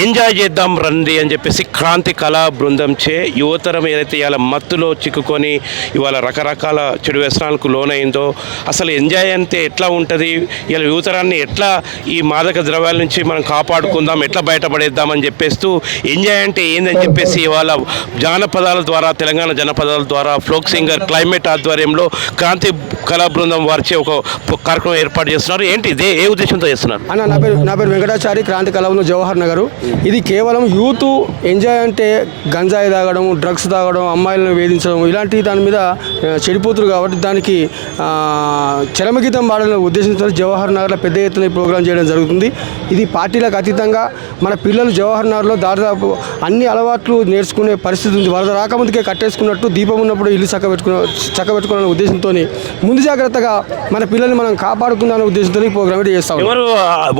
Enjoy చేద్దాం రండి అని చెప్పేసి క్రాంతి కళా బృందం చే యువతరం ఏదైతే ఇవాళ మత్తులో చిక్కుకొని ఇవాళ రకరకాల చెడు వ్యసనాలకు లోనైందో, అసలు ఎంజాయ్ అంటే ఎట్లా ఉంటుంది, ఇలా యువతరాన్ని ఎట్లా ఈ మాదక ద్రవ్యాల నుంచి మనం కాపాడుకుందాం, ఎట్లా బయటపడేద్దామని చెప్పేస్తూ ఎంజాయ్ అంటే ఏందని చెప్పేసి ఇవాళ జానపదాల ద్వారా, తెలంగాణ జనపదాల ద్వారా ఫ్లోక్ సింగర్ క్లైమేట్ ఆధ్వర్యంలో క్రాంతి కళా బృందం వారిచే ఒక కార్యక్రమం ఏర్పాటు చేస్తున్నారు. ఏంటి ఇదే ఏ ఉద్దేశంతో చేస్తున్నారు? అన్న, నా పేరు వెంకటాచారి, క్రాంతి కళా బృందం జవహర్ నగర్. ఇది కేవలం యూత్ ఎంజాయ్ అంటే గంజాయి తాగడం, డ్రగ్స్ తాగడం, అమ్మాయిలను వేధించడం ఇలాంటి దాని మీద చెడిపోతున్నారు కాబట్టి దానికి చరమగీతం పాడాలనే ఉద్దేశంతో జవహర్ నగర్లో పెద్ద ఎత్తున ఈ ప్రోగ్రాం చేయడం జరుగుతుంది. ఇది పార్టీలకు అతీతంగా మన పిల్లలు జవహర్ నగర్లో దాదాపు అన్ని అలవాట్లు నేర్చుకునే పరిస్థితి ఉంది. వరద రాకముందుకే కట్టేసుకున్నట్టు దీపం ఉన్నప్పుడు ఇల్లు చక్కబెట్టుకోవాలనే ఉద్దేశంతో ముందు జాగ్రత్తగా మన పిల్లల్ని మనం కాపాడుకుందామనే ఉద్దేశంతో ఈ ప్రోగ్రామ్ చేస్తాం. ఎవరు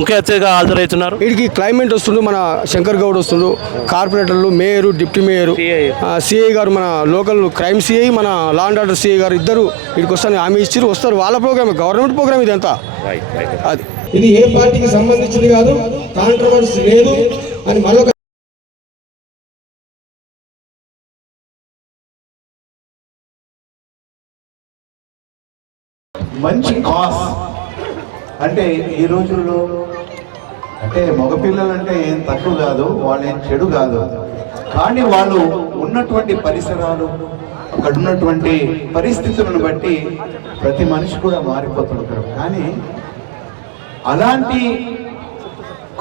ముఖ్య అతిథిగా హాజరవుతున్నారు? వీడికి క్లైమేట్ వస్తుండు, మన శంకర్ గౌడ్ వస్తుండు, కార్పొరేటర్లు, మేయరు, డిప్యూటీ మేయరు, సిఐ గారు, మన లోకల్ క్రైమ్ సిఐ, మన లా అండ్ ఆర్డర్ సిఐ గారు ఇద్దరు వీడికి వస్తాను హామీ ఇచ్చారు. వస్తారు. వాళ్ళ ప్రోగ్రామ్, గవర్నమెంట్ ప్రోగ్రామ్ ఇదంతా. అది ఇది ఏ పార్టీకి సంబంధించింది కాదు, కాంట్రవర్సీ లేదు అని మరొక మంచి కాస్ అంటే ఈ రోజుల్లో అంటే మగపిల్లలు అంటే ఏం తక్కువ కాదు, వాళ్ళు ఏం చెడు కాదు, కానీ వాళ్ళు ఉన్నటువంటి పరిసరాలు, అక్కడ ఉన్నటువంటి పరిస్థితులను బట్టి ప్రతి మనిషి కూడా మారిపోతుంటారు. కానీ అలాంటి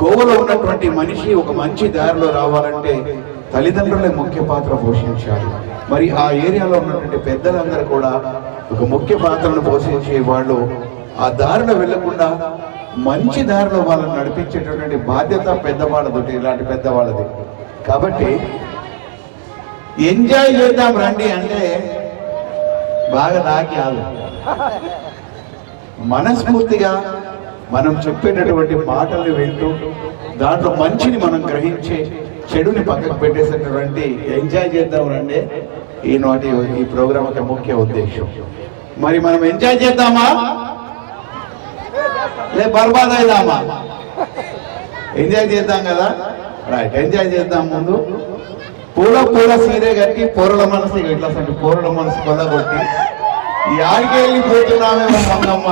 కోవలో ఉన్నటువంటి మనిషి ఒక మంచి దారిలో రావాలంటే తల్లిదండ్రులే ముఖ్య పాత్ర పోషించాలి. మరి ఆ ఏరియాలో ఉన్నటువంటి పెద్దలందరూ కూడా ఒక ముఖ్య పాత్రను పోషించే వాళ్ళు ఆ దారిలో వెళ్లకుండా మంచి దారిలో వాళ్ళని నడిపించేటటువంటి బాధ్యత పెద్దవాళ్ళది, ఇలాంటి పెద్దవాళ్ళది. కాబట్టి ఎంజాయ్ చేద్దాం రండి అంటే బాగా నాకి ఆదు మనస్ఫూర్తిగా మనం చెప్పేటటువంటి మాటల్ని వింటూ దాంట్లో మంచిని మనం గ్రహించి చెడుని పక్కకు పెట్టేసేటటువంటి ఎంజాయ్ చేద్దాం రండి ఈనాటి ఈ ప్రోగ్రాం యొక్క ముఖ్య ఉద్దేశం. మరి మనం ఎంజాయ్ చేద్దామా లే బర్బాద్ అయిదామా? ఎంజాయ్ చేద్దాం కదా, రైట్, ఎంజాయ్ చేద్దాం. ముందు పూల సీరే కట్టి పూరల మనసు ఇట్లా పూరల మనసు కొనగొట్టి ఈ ఆడికి వెళ్ళిపోతున్నావే మంగమ్మ,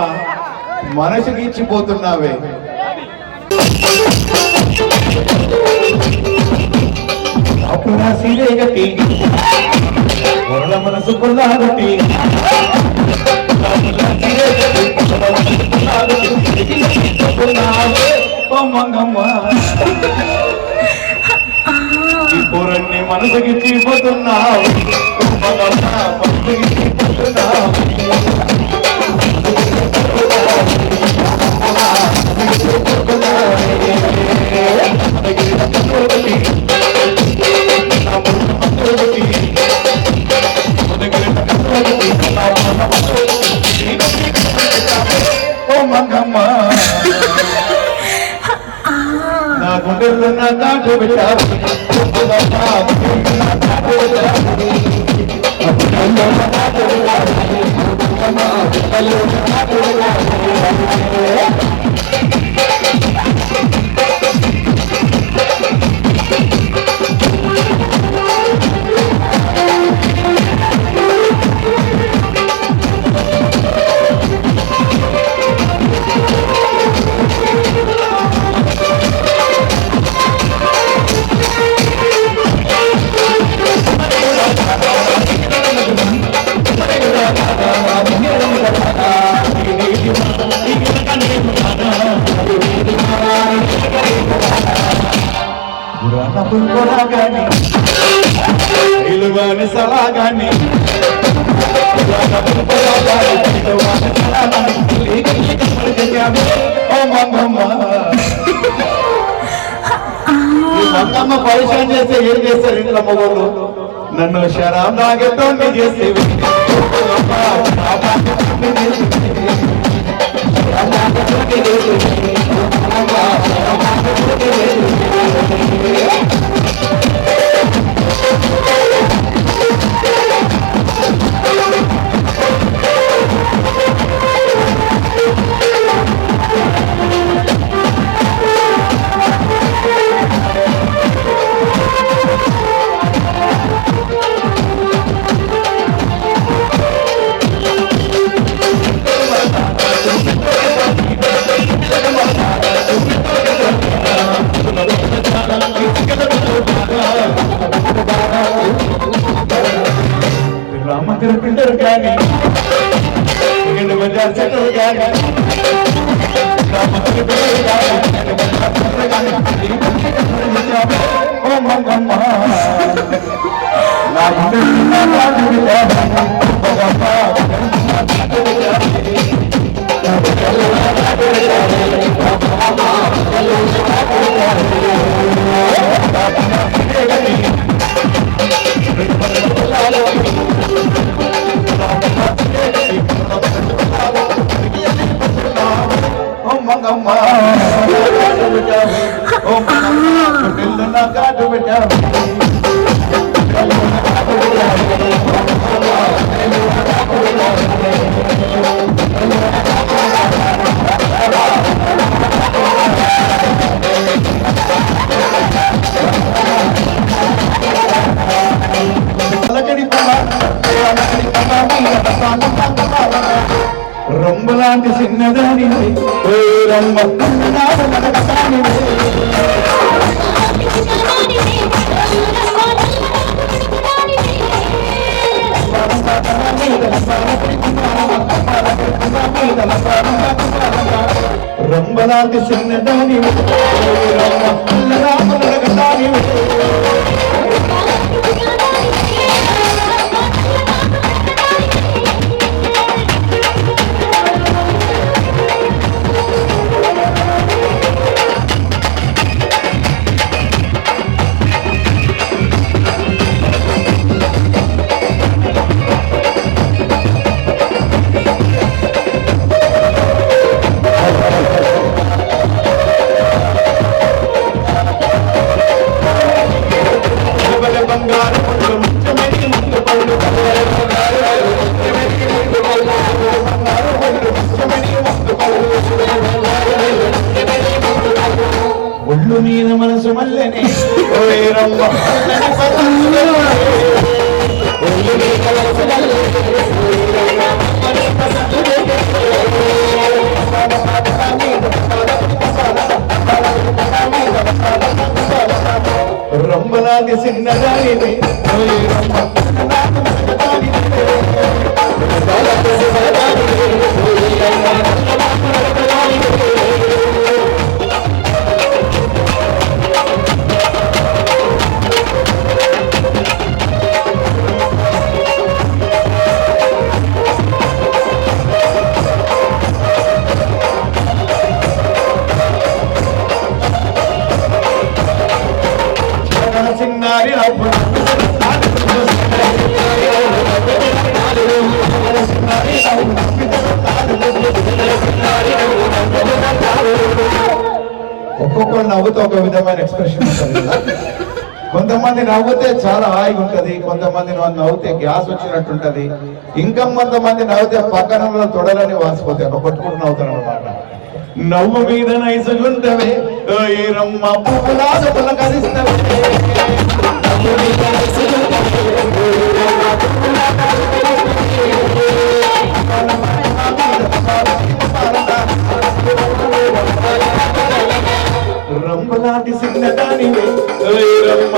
మనసుకి ఇచ్చిపోతున్నావే. అప్పుడు సీరే కట్టి పూరల మనసు కొనగొట్టి ఈ పూరన్ని మనసుకి ఇచ్చిపోతున్నావు, మనసుకి ఇచ్చిపోతున్నావు. నా గుండెల్లో నా దాటు పెట్టారు, సలాగాని మంగమ్మ పరిచయం చేస్తే ఏం చేస్తారు ఇంట్లో మగోళ్ళు? నన్ను శరాబ్ నాగేటోని చేస్తే మంగమ్మ నా ఇంటి కాదు బిడ్డ మంగమ్మ ఓ మంగమ్మ నా కాదు బిడ్డ రొంబలాంటి చిన్నదాని రొంబలాంటి చిన్నదాని ఒళ్ళు మీద మనసు మల్లెనే రొంబలాంటి చిన్నదాని చిన్నారి ఒక్కొక్కరు నవ్వుతో ఒక విధమైన ఎక్స్ప్రెషన్ ఉంటుంది కదా. కొంతమంది నవ్వుతే చాలా హాయిగా ఉంటది, కొంతమంది నవ్వుతే గ్యాస్ వచ్చినట్టుంటది, ఇంకా కొంతమంది నవ్వుతే పక్కన తొడలని వాసిపోతాయి, ఒక పట్టుకుని నవ్వుతారు అనమాట. నవ్వు మీద నైసుగుంటవే రమ్మ పువ్వులాద పులకరిస్తవే రమ్మలాంటి సిన్నదానివే రమ్మ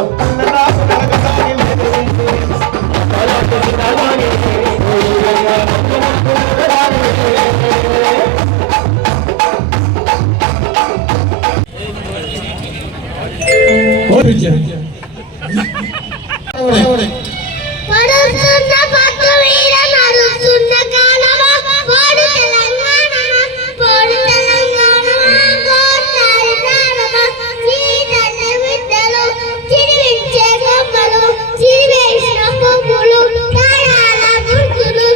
పడుతున్న పట్టు వీర నడుస్తున్న కాలమా పోడు తెలంగాణ పోడు తెలంగాణ గోటారి ప్రాణమా చీదన్న విద్యలు చిరివించే గొప్పలు చిరివేసిన పువ్వులు కాయాల గుర్తులు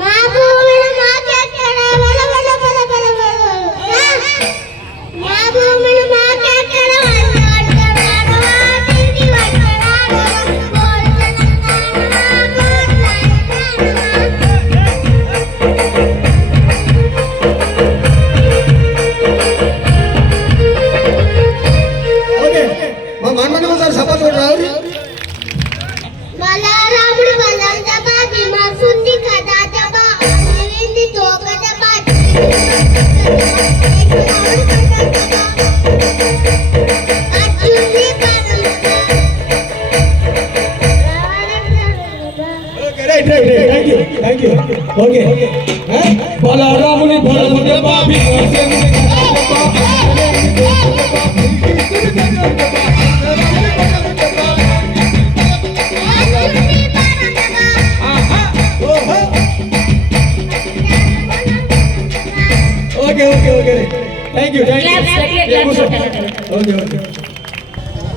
మా భూమిని మాకెక్కడ బల బల బల బల బల మా భూమిని మాకెక్కడ బలరాముడు బలంత బాగి మా సుంది కథా దబా అరవింది తోక దబా అర్జున్ని కనుమదా థ్యాంక్ యూ ఓకే బలరాముని బలముని బాబి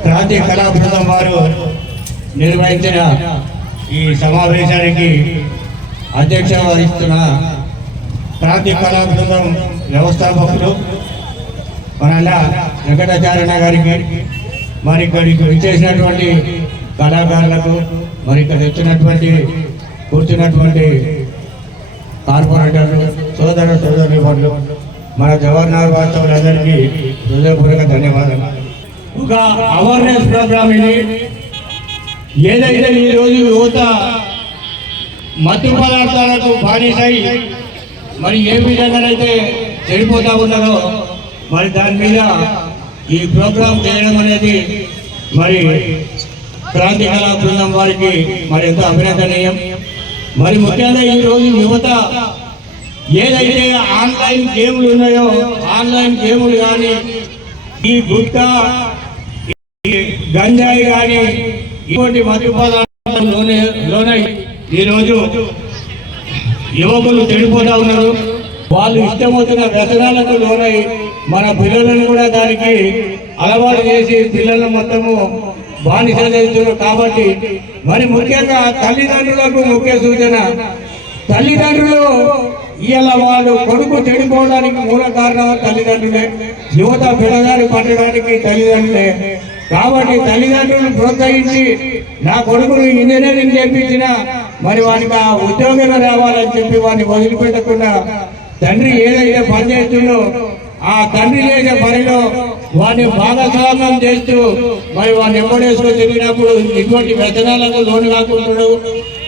క్రాంతి కళా బృందం వారు నిర్వహించిన ఈ సమావేశానికి అధ్యక్ష వహిస్తున్న క్రాంతి కళా బృందం వ్యవస్థాపకులు మన వెంకటాచార్య గారికి, మరి ఇక్కడికి విచ్చేసినటువంటి కళాకారులకు, మరి ఇక్కడ వచ్చినటువంటి కూర్చున్నటువంటి కార్పొరేటర్లు, సోదరులు, మన జవహర్లాల్ వాస్తవులందరికీ హృదయపూర్వక ధన్యవాదాలు. ఒక అవేర్నెస్ ప్రోగ్రామ్ ఇది. ఏదైతే ఈరోజు యువత మత్తు పదార్థాలకు బానిసై మరి ఏ విధంగానైతే చెడిపోతా ఉన్నారో, మరి దాని మీద ఈ ప్రోగ్రాం చేయడం అనేది మరి క్రాంతి కళా బృందం వారికి మరి ఎంతో అభినందనీయం. మరి ముఖ్యంగా ఈరోజు యువత ఏదైతే ఆన్లైన్ గేమ్లు ఉన్నాయో, ఆన్లైన్ గేములు కానీ, ఈ గుట్కా, ఈ గంజాయి కానీ, ఇటువంటి మత్తు పదార్థాలలోనే ఈరోజు యువకులు చెడిపోతా ఉన్నారు. వాళ్ళు ఇష్టమవుతున్న వ్యసనాలకు లోనై మన పిల్లలను కూడా దానికి అలవాటు చేసి పిల్లలను మొత్తము బానిస చేస్తున్నారు. కాబట్టి మరి ముఖ్యంగా తల్లిదండ్రులకు ముఖ్య సూచన, తల్లిదండ్రులు ఇవాళ వాళ్ళు కొడుకు చెడిపోవడానికి మూల కారణం తల్లిదండ్రులే, యువత పెడదారి పట్టడానికి తల్లిదండ్రులే. కాబట్టి తల్లిదండ్రులను ప్రోత్సహించి నా కొడుకును ఇంజనీరింగ్ చేయించిన మరి వానికి ఆ ఉద్యోగంలో రావాలని చెప్పి వాడిని వదిలిపెట్టకుండా తండ్రి ఏదైతే పని చేస్తుందో ఆ తండ్రి చేసే పనిలో వాడిని భాగస్వామ్యం చేస్తూ మరి వాడిని ఎంబడేసుకొని తిరిగినప్పుడు ఇటువంటి వ్యసనాలకు లోను కాకుంటాడు.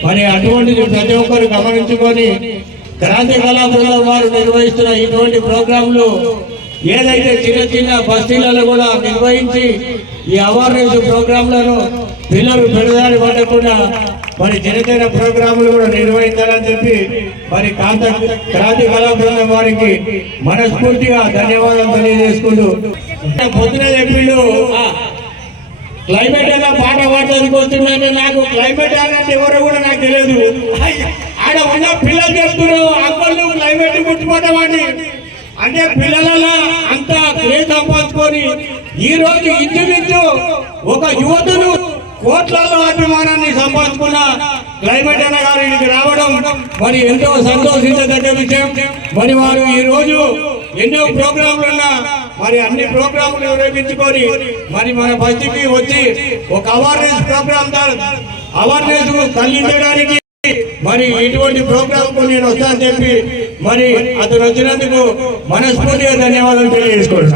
మరి అటువంటిది ప్రతి ఒక్కరు గమనించుకొని క్రాంతి కళా బృందం వారు నిర్వహిస్తున్న ఇటువంటి ప్రోగ్రాంలు ఏదైతే చిన్న చిన్న బస్తీలలో కూడా నిర్వహించి ఈ అవేర్నెస్ ప్రోగ్రాంలను పిల్లలు పెడదారి పడకుండా మరి చిన్న చిన్న ప్రోగ్రాంలు కూడా నిర్వహించాలని చెప్పి మరి క్రాంతి కళా బృందం వారికి మనస్ఫూర్తిగా ధన్యవాదాలు తెలియజేసుకుంటూ, పొద్దున చెప్పిండు క్లైమేట్ అలా పాట పాడడానికి వస్తుందంటే నాకు క్లైమేట్ అన్నట్టు ఎవరో కూడా నాకు తెలియదు. ఆడ ఉన్న పిల్లలు చెప్తున్నారు అంకల్ క్లైమేట్ ముట్టుకోవటం అంటే పిల్లలలో అంత క్రేజ్ సంపాదించుకొని ఈ రోజు ఇంచుమించు ఒక యువతను కోట్లలో అభిమానాన్ని సంపాదించుకున్న క్లైమేట్ అన్న గారికి రావడం మరి ఎంతో సంతోషించదగ్గ విషయం. మరి వారు ఈ రోజు ఎన్నో ప్రోగ్రాంలున్నా మరి అన్ని ప్రోగ్రాంలు నిర్వహించుకొని మరి మన బస్తీకి వచ్చి ఒక అవేర్నెస్ ప్రోగ్రాం అవేర్నెస్ కలిగించడానికి మరి ఇటువంటి ప్రోగ్రాం కు నేను వస్తానని చెప్పి మరి అతను వచ్చినందుకు మనస్ఫూర్తిగా ధన్యవాదాలు తెలియజేసుకోండి.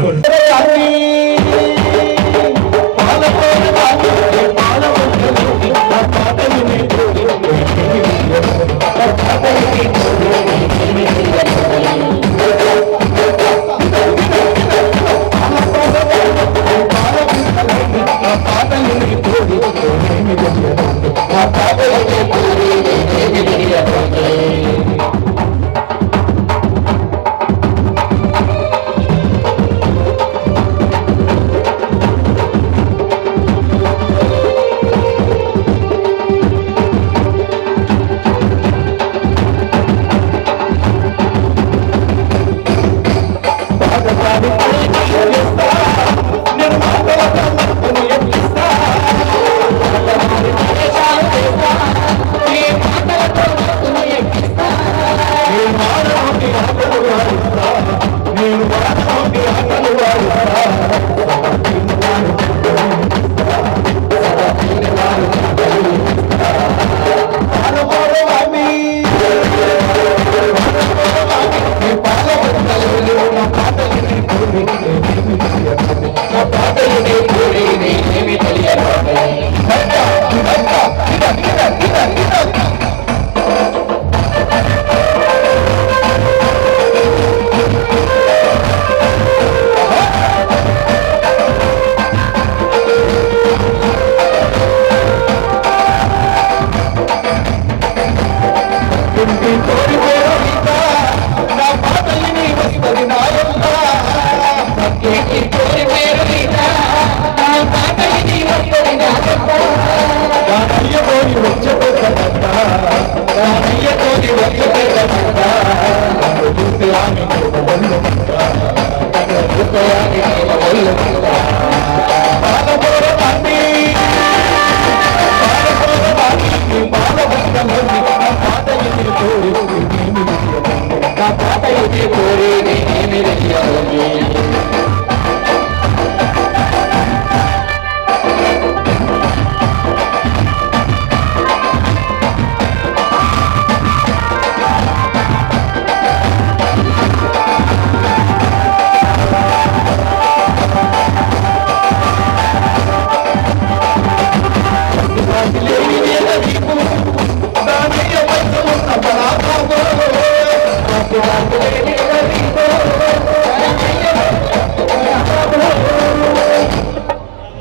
Thank you.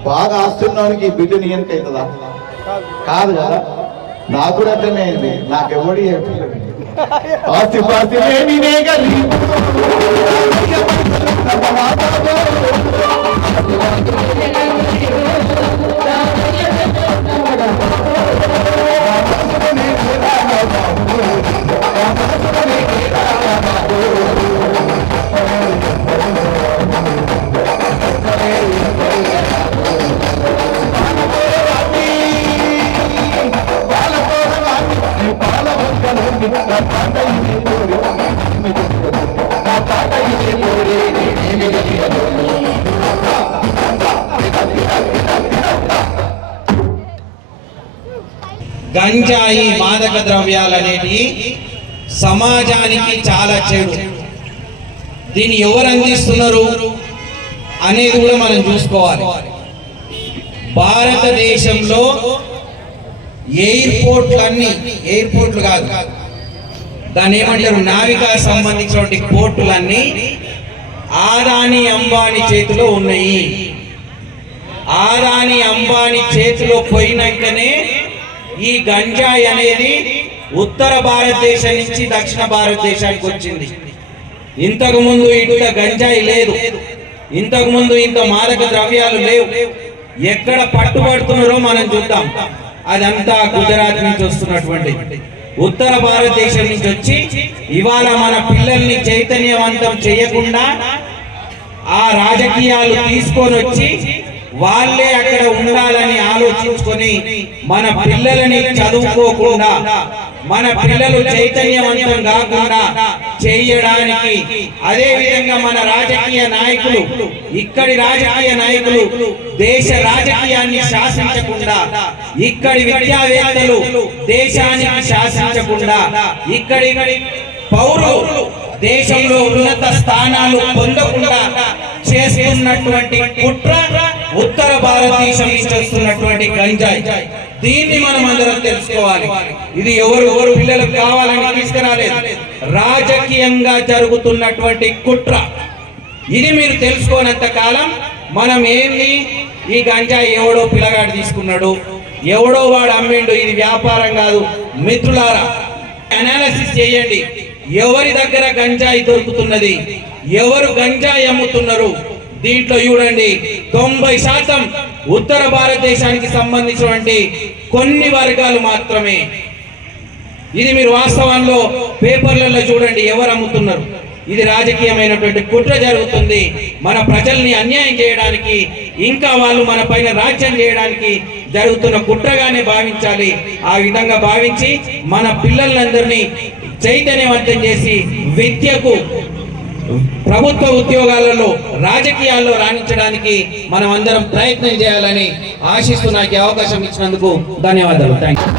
బాగా ఆస్తున్నవానికి ఈ బిడ్డ నియనక అవుతుందా? కాదు కదా. నాకు కూడా అట్లనే అయింది. నాకెవడి ఆస్తి పాస్తి లేనిదే గది. గంజాయి మాదక ద్రవ్యాలు అనేవి సమాజానికి చాలా చెడు. దీన్ని ఎవరు అందిస్తున్నారు అనేది కూడా మనం చూసుకోవాలి. భారతదేశంలో ఎయిర్పోర్ట్లు కాదు, దాన్ని ఏమంటారు, నావికా సంబంధించినటువంటి పోర్టులన్నీ ఆదాని అంబానీ చేతిలో ఉన్నాయి. ఆదాని అంబానీ చేతిలో పోయినాకనే ఈ గంజాయి అనేది ఉత్తర భారతదేశం నుంచి దక్షిణ భారతదేశానికి వచ్చింది. ఇంతకు ముందు ఇంత గంజాయి లేదు, ఇంతకు ముందు ఇంత మాదక ద్రవ్యాలు లేవు. ఎక్కడ పట్టుబడుతున్నారో మనం చూద్దాం. అదంతా గుజరాత్ నుంచి వస్తున్నటువంటి, ఉత్తర భారతదేశం నుంచి వచ్చి ఇవాళ మన పిల్లల్ని చైతన్యవంతం చేయకుండా ఆ రాజకీయాలు తీసుకొని వచ్చి వాళ్ళే అక్కడ ఉండాలని ఆలోచించుకొని మన పిల్లలని చదువుకోకుండా, మన పిల్లలు చైతన్యవంతం కాకుండా చేయడానికి, అదే విధంగా మన రాజకీయ నాయకులు, ఇక్కడి రాజకీయ నాయకులు దేశ రాజకీయాన్ని శాసించకుండా, ఇక్కడి విద్యావేత్తలు దేశానికి శాసించకుండా, ఇక్కడి పౌరులు దేశంలో ఉన్నత స్థానాలు పొందకుండా చేస్తున్నటువంటి కుట్ర ఉత్తర భారతదేశం నుంచి వస్తున్నటువంటి గంజాయి. దీన్ని మనం అందరం తెలుసుకోవాలి. ఇది ఎవరు పిల్లలకు కావాలని తీసుకురాలేదు, రాజకీయంగా జరుగుతున్నటువంటి కుట్ర. ఇది మీరు తెలుసుకోనంత కాలం మనం ఏంది, ఈ గంజాయి ఎవడో పిల్లగాడు తీసుకున్నాడు, ఎవడో వాడు అమ్మిండు, ఇది వ్యాపారం కాదు. మిత్రులారా, అనాలిసిస్ చేయండి. ఎవరి దగ్గర గంజాయి దొరుకుతున్నది, ఎవరు గంజాయి అమ్ముతున్నారు, దీంట్లో చూడండి 90% ఉత్తర భారతదేశానికి సంబంధించినటువంటి కొన్ని వర్గాలు మాత్రమే. ఇది మీరు వాస్తవంలో పేపర్లలో చూడండి ఎవరు అమ్ముతున్నారు. ఇది రాజకీయమైనటువంటి కుట్ర జరుగుతుంది. మన ప్రజల్ని అన్యాయం చేయడానికి, ఇంకా వాళ్ళు మన పైన రాజ్యం చేయడానికి జరుగుతున్న కుట్రగానే భావించాలి. ఆ విధంగా భావించి మన పిల్లలందరినీ చైతన్యవంతం చేసి విద్యకు, ప్రభుత్వ ఉద్యోగాలలో, రాజకీయాల్లో రాణించడానికి మనం అందరం ప్రయత్నం చేయాలని ఆశిస్తూ నాకు అవకాశం ఇచ్చినందుకు ధన్యవాదాలు. Thank you.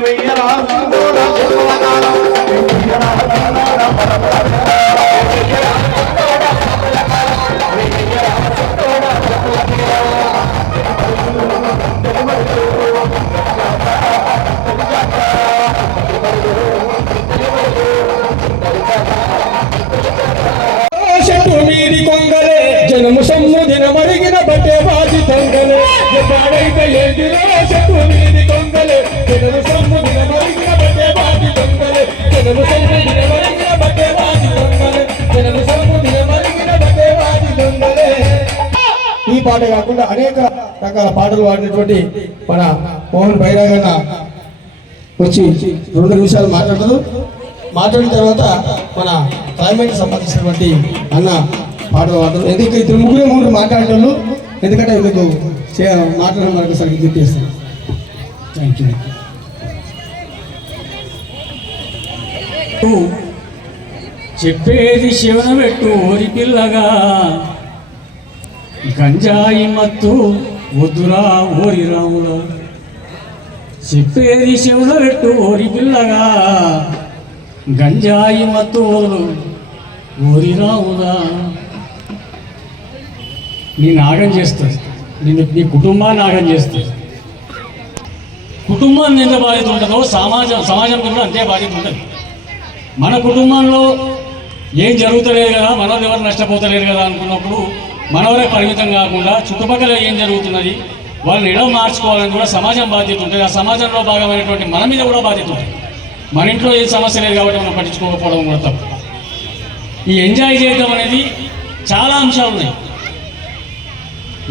చెట్టు మీది కొంగలే జనము సమ్ముదిన మరిగిన బట్టే బాజి దొంగలే పాడైతే ఏంటిలో చెట్టు మీది కొంగలే జనము సమ్ముదిన మరిగిన బట్టే బాజి దొంగలే జనము సమ్ముదిన మరిగిన బట్టే బాజి దొంగలే జనము సమ్ముదిన మరిగిన బట్టే బాజి దొంగలే. ఈ పాట కాకుండా అనేక రకాల పాటలు పాడినటువంటి మన మోహన్ బైరాగన్న వచ్చి 2 నిమిషాలు మాట్లాడిన తర్వాత మన క్లైమేట్ సంబంధించినటువంటి అన్న పాటలు పాడతారు. ఎందుకంటే ఇద్దరు ముగ్గురు మాట్లాడేటోళ్ళు, ఎందుకంటే మీకు మాట్లాడడం మనకు సరిగ్గా చెప్పేస్తాను. Thank you. చెప్పేది శివన పెట్టు ఓరి పిల్లగా, గంజాయి మత్తు వద్దురా ఓరి రాముల. చెప్పేది శివన పెట్టు ఓరి పిల్లగా, గంజాయి మత్తు వదులు ఓరి రాములా. నీ నాగం చేస్తుంది, నీ కుటుంబాన్ని నాగం చేస్తుంది. కుటుంబాన్ని ఎంత బాధ్యత ఉంటుందో సమాజం కూడా అంతే బాధ్యత ఉంటుంది. మన కుటుంబంలో ఏం జరుగుతలేదు కదా, మనల్ని ఎవరు నష్టపోతలేరు కదా అనుకున్నప్పుడు మనవరే పరిమితం కాకుండా చుట్టుపక్కల ఏం జరుగుతున్నది వాళ్ళని ఎలా మార్చుకోవాలని కూడా సమాజం బాధ్యత ఉంటుంది. ఆ సమాజంలో భాగమైనటువంటి మన మీద కూడా బాధ్యత ఉంటుంది. మన ఇంట్లో ఏ సమస్య లేదు కాబట్టి మనం పట్టించుకోకపోవడం కూడా తప్పు. ఈ ఎంజాయ్ చేయడం అనేది చాలా అంశాలు ఉన్నాయి.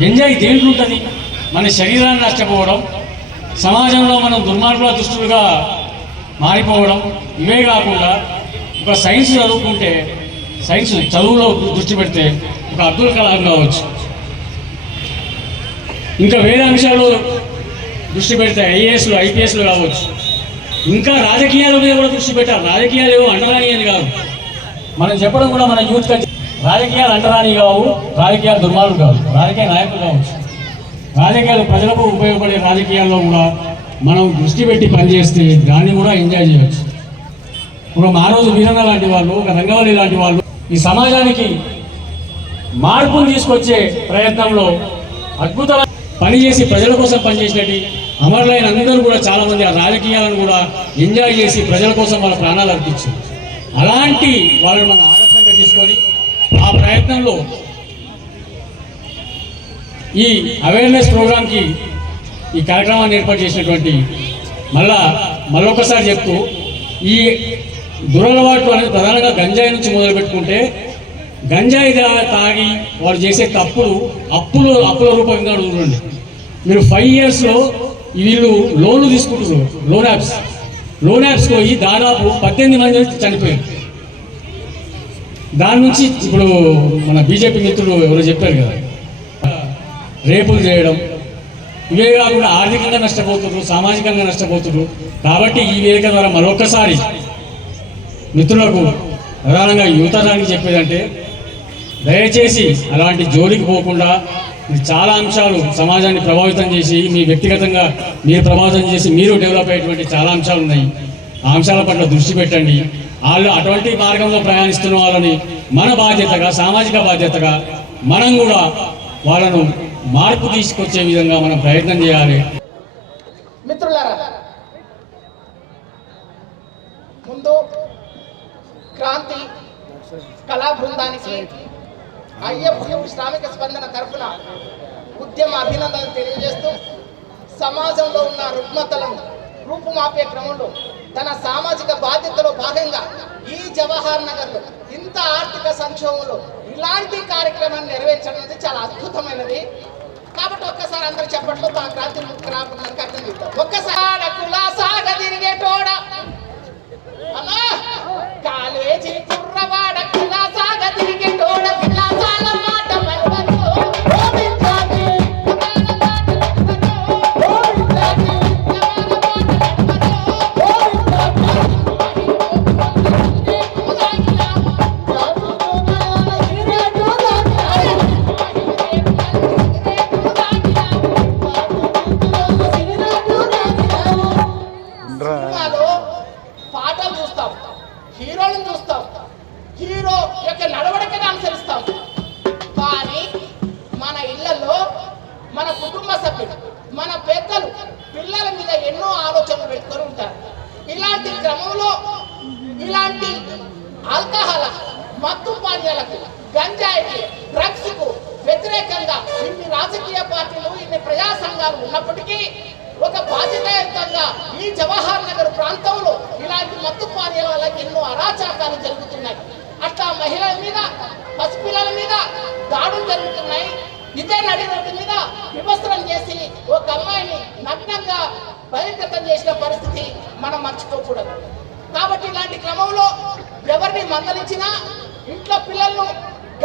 ఎంజాయ్ దేంట్లో ఉంటుంది? మన శరీరాన్ని నష్టపోవడం, సమాజంలో మనం దుర్మార్గుల దుస్తులుగా మారిపోవడం. ఇవే కాకుండా ఒక సైన్స్ చదువుకుంటే, సైన్స్ చదువులో దృష్టి పెడితే ఒక అబ్దుల్ కలాం కావచ్చు, ఇంకా వేరే అంశాలు దృష్టి పెడితే ఐఏఎస్లు ఐపీఎస్లు కావచ్చు, ఇంకా రాజకీయాల మీద కూడా దృష్టి పెట్టారు. రాజకీయాలు ఏవో అంటరాని అని కాదు, మనం చెప్పడం కూడా మన యూత్ రాజకీయాలు అంటరాని కావు, రాజకీయాలు దుర్మార్గులు కావు, రాజకీయ నాయకులు కావచ్చు. రాజకీయాలు ప్రజలకు ఉపయోగపడే రాజకీయాల్లో కూడా మనం దృష్టి పెట్టి పనిచేస్తే దాన్ని కూడా ఎంజాయ్ చేయవచ్చు. ఒక మారోజు వీరన్న లాంటి వాళ్ళు, ఒక రంగవల్లి లాంటి వాళ్ళు ఈ సమాజానికి మార్పును తీసుకొచ్చే ప్రయత్నంలో అద్భుతమైన పనిచేసి ప్రజల కోసం పనిచేసినట్టు అమరులైన అందరూ కూడా చాలామంది ఆ రాజకీయాలను కూడా ఎంజాయ్ చేసి ప్రజల కోసం వాళ్ళ ప్రాణాలు అర్పించారు. అలాంటి వాళ్ళని మనం ఆదర్శంగా తీసుకొని ఆ ప్రయత్నంలో ఈ అవేర్నెస్ ప్రోగ్రామ్కి ఈ కార్యక్రమాన్ని ఏర్పాటు చేసినటువంటి మళ్ళొకసారి చెప్తూ, ఈ దురలవాట్లు అనేది ప్రధానంగా గంజాయి నుంచి మొదలు పెట్టుకుంటే, గంజాయి తాగి వాళ్ళు చేసే తప్పులు అప్పుల రూపంగా చూడండి. మీరు 5 yearsలో వీళ్ళు లోన్లు తీసుకుంటున్నారు, లోన్ యాప్స్ పోయి దాదాపు 18 మంది చనిపోయారు. దాని నుంచి ఇప్పుడు మన బీజేపీ మిత్రులు ఎవరో చెప్పారు కదా, రేపులు చేయడం, ఇవే కాకుండా ఆర్థికంగా నష్టపోతున్నారు, సామాజికంగా నష్టపోతున్నారు. కాబట్టి ఈ వేదిక ద్వారా మరొకసారి మిత్రులకు, ప్రధానంగా యువతరానికి చెప్పేదంటే, దయచేసి అలాంటి జోలికి పోకుండా చాలా అంశాలు సమాజాన్ని ప్రభావితం చేసి, మీ వ్యక్తిగతంగా మీరు ప్రభావితం చేసి మీరు డెవలప్ అయ్యేటువంటి చాలా అంశాలు ఉన్నాయి. ఆ అంశాల పట్ల దృష్టి పెట్టండి. వాళ్ళు అటువంటి మార్గంలో ప్రయాణిస్తున్న వాళ్ళని మన బాధ్యతగా, సామాజిక బాధ్యతగా మనం కూడా వాళ్ళను మార్పు తీసుకొచ్చే విధంగా మనం ప్రయత్నం చేయాలి. మిత్రులారా, ముందు క్రాంతి కళా బృందానికి అయ్యప్ప శ్రామిక స్పందన తరఫున ఉద్యమ అభినందనలు తెలియజేస్తూ, సమాజంలో ఉన్న రుగ్మతలను రూపుమాపే క్రమంలో తన సామాజిక బాధ్యతలో భాగంగా ఈ జవహర్ నగర్లో ఇంత ఆర్థిక సంక్షోభంలో ఇలాంటి కార్యక్రమాన్ని నెరవేర్చడం అనేది చాలా అద్భుతమైనది. కాబట్టి ఒక్కసారి అందరూ చెప్పట్లో ఆ క్రాంతి ముక్కు రాకుండా అర్థం చెప్తాం. ఒక్కసారి కులాసాగ తిరిగేటోడ అమ్మా, కాలేజీ కుర్రవాడ కులాసాగ తిరిగేటోడ విలాసాల మాట మరవదు. సినిమాలో పాటలు చూస్తాం, హీరోలను చూస్తాం, హీరో యొక్క నడవడికని అనుసరిస్తాం. కానీ మన ఇళ్లలో మన కుటుంబ సభ్యులు, మన పెద్దలు పిల్లల మీద ఎన్నో ఆలోచనలు పెట్టుకొని ఉంటారు. ఇలాంటి క్రమంలో ఇలాంటి ఆల్కహాల్, మత్తు పానీయాలకు, గంజాయికి, డ్రగ్స్ కు వ్యతిరేకంగా ఇన్ని రాజకీయ పార్టీలు, ఇన్ని ప్రజా సంఘాలు ఉన్నప్పటికీ ఒక బాధ్యతాయుతంగా ఈ జవహర్ నగర్ ప్రాంతంలో ఇలాంటి మత్తు పానీయాల వల్ల ఎన్నో అరాచకాలు జరుగుతున్నాయి. అట్లా మహిళల మీద, పసిపిల్లల మీద దాడులు జరుగుతున్నాయి. ఇదే నడిరోడ్డు మీద వివస్త్రం చేసి ఒక అమ్మాయిని నగ్నంగా బహిర్గతం చేసిన పరిస్థితి మనం మర్చిపోకూడదు. కాబట్టి ఇలాంటి క్రమంలో ఎవరిని మందలించినా ఇంట్లో పిల్లలను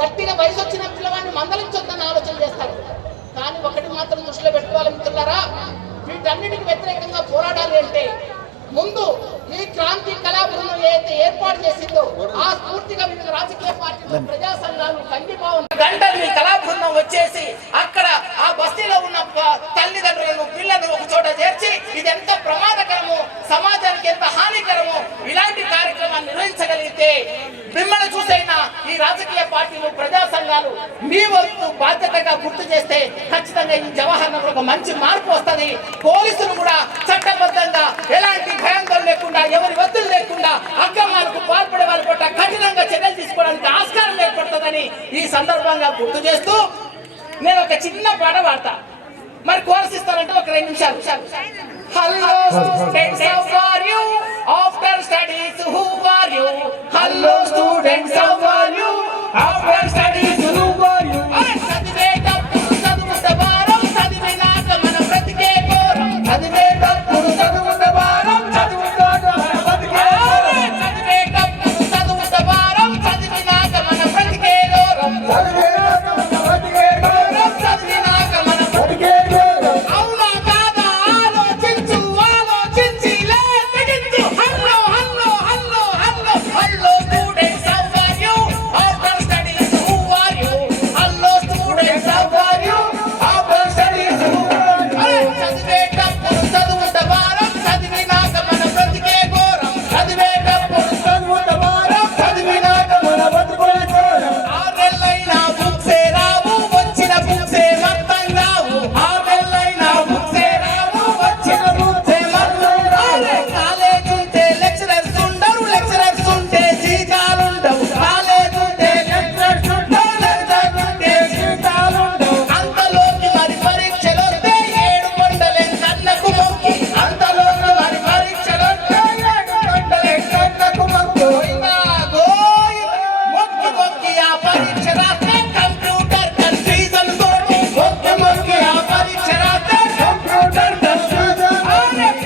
గట్టిగా వయసు వచ్చిన పిల్లవాడిని మందలించొద్దని ఆలోచన చేస్తారు. కానీ ఒకటి మాత్రం దృష్టిలో పెట్టుకోవాలి మిత్రులారా, వీటన్నిటికి వ్యతిరేకంగా పోరాడాలి అంటే ముందు ఈ క్రాంతి కళా బృందం ఏదైతే ఏర్పాటు చేసిందో ఆ స్ఫూర్తిగా వివిధ రాజకీయ పార్టీలు, ప్రజా సంఘాలు కందిపోవాలి. గంటల్ని కళా బృందం వచ్చేసి అక్కడ ఆ బస్తీలో ఉన్న తల్లిదండ్రులను, పిల్లలను ఒక చోట చేర్చి ఇది ఎంత ప్రమాదకరమో, సమాజానికి ఎంత హానికరమో ఇలాంటి కార్యక్రమాన్ని నిర్వహించగలిగితే మిమ్మల్ని చూసైనా ఈ రాజకీయ పార్టీలు, ప్రజా సంఘాలు మీ వంతు బాధ్యతగా గుర్తు చేస్తే ఖచ్చితంగా ఈ జవహర్ నగర్ ఒక మంచి మార్పు వస్తుంది. పోలీసులు కూడా చట్టబద్ధంగా ఎలాంటి భయాందోళన లేకుండా, ఎవరి ఒత్తిడి లేకుండా అక్రమాలకు పాల్పడే వాళ్ళ పట్ల కఠినంగా చర్యలు తీసుకోవడానికి ఆస్కారం ఏర్పడుతుందని ఈ సందర్భంగా గుర్తు చేస్తూ నేను ఒక చిన్న పాట పాడతా. మరి కోరస్ ఇస్తానంటే ఒక 2 నిమిషాలు. Hello students, how are you? After studies who are you? Hello students, how are you? After studies who are you? చదివేటప్పుడు చదువుత భారం, చదివినాక మన బ్రతికే ఘోరం. చదివేటప్పుడు చదువుత భారం, చదువుతాక మన బ్రతికే ఘోరం. చదివేటప్పుడు చదువుత భారం, చదివినాక మన బ్రతికే ఘోరం. చదివేటప్పుడు బ్రతికే ఘోరం, చదివినాక మన బ్రతికే ఘోరం. అవునా కాదా ఆలోచించు, ఆలోచించి లేచించు. Hello hello hello hello hello students, how are you? After studies who are you? Hello students, how are you? After studies who are you? చదివేటప్పుడు చదువుత భారం, చదివినాక మన బ్రతికే ఘోరం. చదివేటప్పుడు చదువుత భారం, చదివినాక మన బ్రతికే ఘోరం. 6 నెలలైనా బుక్సే రావు, వచ్చిన బుక్సే మొత్తం రావు. 6 నెలలైనా బుక్సే రావు, వచ్చిన బుక్సే మొత్తం రావు. కాలేజ్ ఉంటే లెక్చరర్స్ ఉండరు, లెక్చరర్స్ ఉంటే జీతాలుండవు. కాలేజ్ ఉంటే లెక్చరర్స్ ఉండరు, లెక్చరర్స్ ఉంటే జీతాలుండవు. అంతలోకి మరి పరీక్షలొస్తే 7 కొండలే కన్నకు మొక్కి. అంతలోకి మరి పరీక్షలొస్తే 7 కొండలే కన్నకు మొక్కి. మొక్కి మొక్కి ఆ పరీక్ష రాస్తే కంప్యూటర్ కన్ఫ్యూజన్ తోటి. మొక్కి మొక్కి ఆ పరీక్ష రాస్తే కంప్యూటర్ కన్ఫ్యూజన్.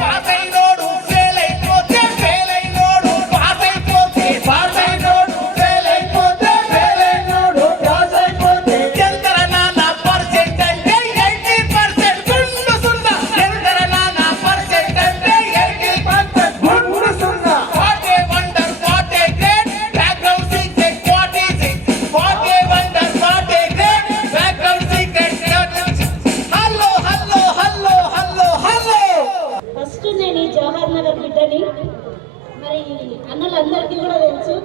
పాస్ అయినోడు ఫెయిల్ అయిపోతే, ఫెయిల్ అయినోడు పాస్ అయిపోతే, పాస్ అయినోడు ఫెయిల్ అయిపోతే, ఫెయిల్ అయినోడు పాస్ అయిపోతే. ఎంతర నాన్న పర్సెంట్ అంటే 80% గుండు సున్నా. ఎంతర నాన్న పర్సెంట్ అంటే 80% గుండు సున్నా. What a wonder, what a great background secret, what is it? What a wonder, what a great background secret, what is it? Hello hello hello hello hello. First నేను ఈ జవహర్ నగర్ బిడ్డని, మరి అన్నలందరికీ కూడా తెలుసు.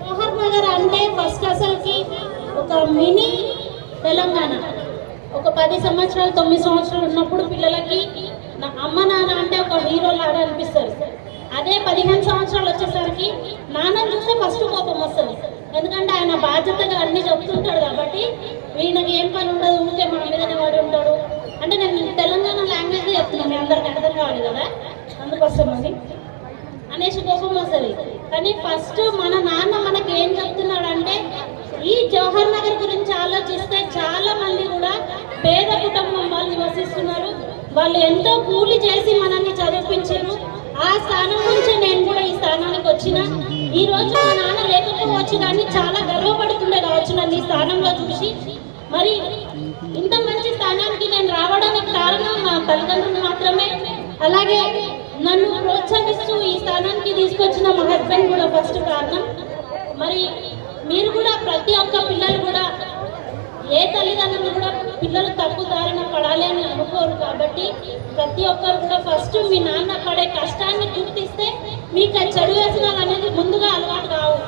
జవహర్ నగర్ అంటే ఫస్ట్ అసలుకి ఒక మినీ తెలంగాణ. ఒక 10 సంవత్సరాలు 9 సంవత్సరాలు ఉన్నప్పుడు పిల్లలకి నా అమ్మ నాన్న అంటే ఒక హీరో లాగా అనిపిస్తారు. అదే 15 సంవత్సరాలు వచ్చేసరికి నాన్నని చూస్తే ఫస్ట్ కోపం వస్తుంది. ఎందుకంటే ఆయన బాధ్యతగా అన్ని చెప్తుంటాడు కాబట్టి వీళ్ళకి ఏం పని ఉండదు, ఊరికే మన మీదనే వాడి ఉంటాడు. అంటే నేను తెలంగాణ లాంగ్వేజ్ చెప్తున్నాను, మీ అందరికి అర్థం కావాలి కదా, అందుకోసమని అనేసి కోపం వస్తుంది. కానీ ఫస్ట్ మన నాన్న మనకి ఏం చెప్తున్నాడు అంటే ఈ జవహర్ నగర్ గురించి ఆలోచిస్తే చాలా మంది కూడా పేద కుటుంబం వాళ్ళు నివసిస్తున్నారు. వాళ్ళు ఎంతో కూలి చేసి మనల్ని చదివించారు. ఆ స్థానం నుంచి నేను కూడా ఈ స్థానానికి వచ్చిన. ఈ రోజు మా నాన్న లేకపోవచ్చు కానీ చాలా గర్వపడుతుండే కావచ్చు నన్ను ఈ స్థానంలో చూసి. మరి ఇంత మంచి స్థానానికి నేను రావడానికి కారణం మా తల్లిదండ్రులు మాత్రమే. అలాగే నన్ను ప్రోత్సహిస్తూ ఈ స్థానానికి తీసుకొచ్చిన మా హస్బెండ్ కూడా ఫస్ట్ కారణం. మరి మీరు కూడా ప్రతి ఒక్క పిల్లలు కూడా ఏ తల్లిదండ్రులు కూడా పిల్లలు తప్పు దారిన పడాలి అని అనుకోరు. కాబట్టి ప్రతి ఒక్కరు కూడా ఫస్ట్ మీ నాన్న పడే కష్టాన్ని గుర్తిస్తే మీకు ఆ చెడు వ్యసనాలు అనేది ముందుగా అలవాటు కావు.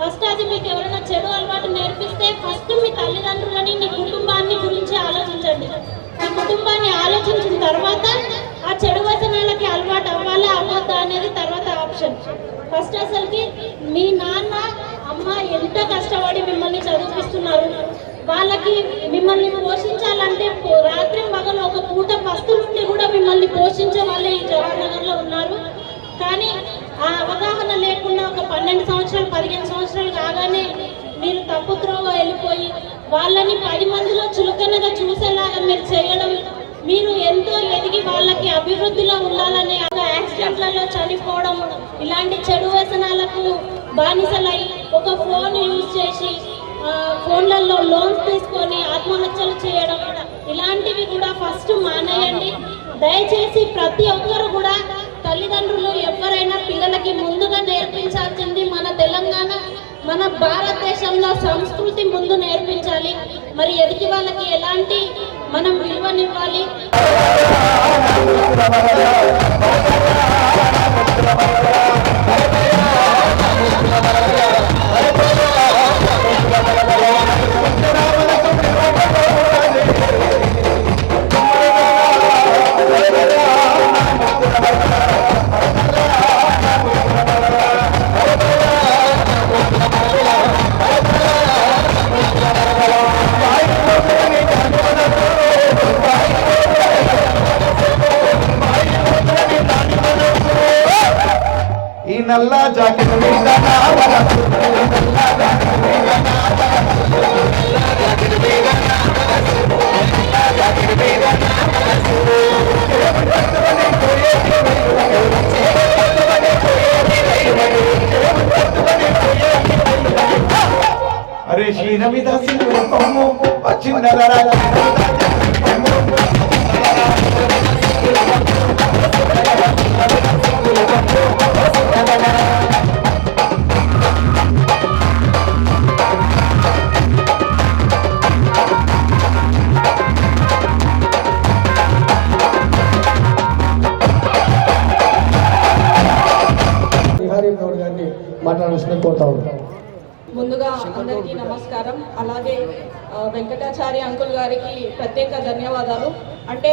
ఫస్ట్ అది మీకు ఎవరైనా చెడు అలవాటు నేర్పిస్తే ఫస్ట్ మీ తల్లిదండ్రులని మీ కుటుంబాన్ని గురించి ఆలోచించండి. మీ కుటుంబాన్ని ఆలోచించిన తర్వాత ఆ చెడు వ్యసనాలకి అలవాటు అవ్వాలా అవ్వద్దా అనేది తర్వాత ఆప్షన్. ఫస్ట్ అసలుకి మీ నాన్న అమ్మ ఎంత కష్టపడి మిమ్మల్ని చదివిస్తున్నారు, వాళ్ళకి మిమ్మల్ని పోషించాలంటే రాత్రి పగలు ఒక పూట పస్తు నుండి కూడా మిమ్మల్ని పోషించే వాళ్ళే ఈ జవహర్ నగర్లో ఉన్నారు. కానీ ఆ అవగాహన లేకుండా ఒక 12 సంవత్సరాలు 15 సంవత్సరాలు కాగానే మీరు తప్పు త్రోవ వెళ్ళిపోయి వాళ్ళని 10 మందిలో చులకనగా చూసేలాగా మీరు చేయడం, మీరు ఎంతో ఎదిగి వాళ్ళకి అభివృద్ధిలో ఉండాలనే యాక్సిడెంట్లలో చనిపోవడం, ఇలాంటి చెడు వ్యసనాలకు బానిసలై ఒక ఫోన్ యూజ్ చేసి ఫోన్లలో లోన్స్ తీసుకొని ఆత్మహత్యలు చేయడం, ఇలాంటివి కూడా ఫస్ట్ మానేయండి. దయచేసి ప్రతి ఒక్కరు కూడా తల్లిదండ్రులు ఎవరైనా పిల్లలకి ముందుగా నేర్పించాల్సింది మన తెలంగాణ, మన భారతదేశంలో సంస్కృతి ముందు నేర్పించాలి. మరి ఎదుటి వాళ్ళకి ఎలాంటి మనం విలువనివ్వాలి. ఈ నల్ల జాకెట్ మీద అరే శ్రీన మీద సింహము వచ్చిందరా మాట్లాడాల్సిన కోరుతా ఉంటాం. ముందుగా అందరికీ నమస్కారం. అలాగే వెంకటాచారి అంకుల్ గారికి ప్రత్యేక ధన్యవాదాలు. అంటే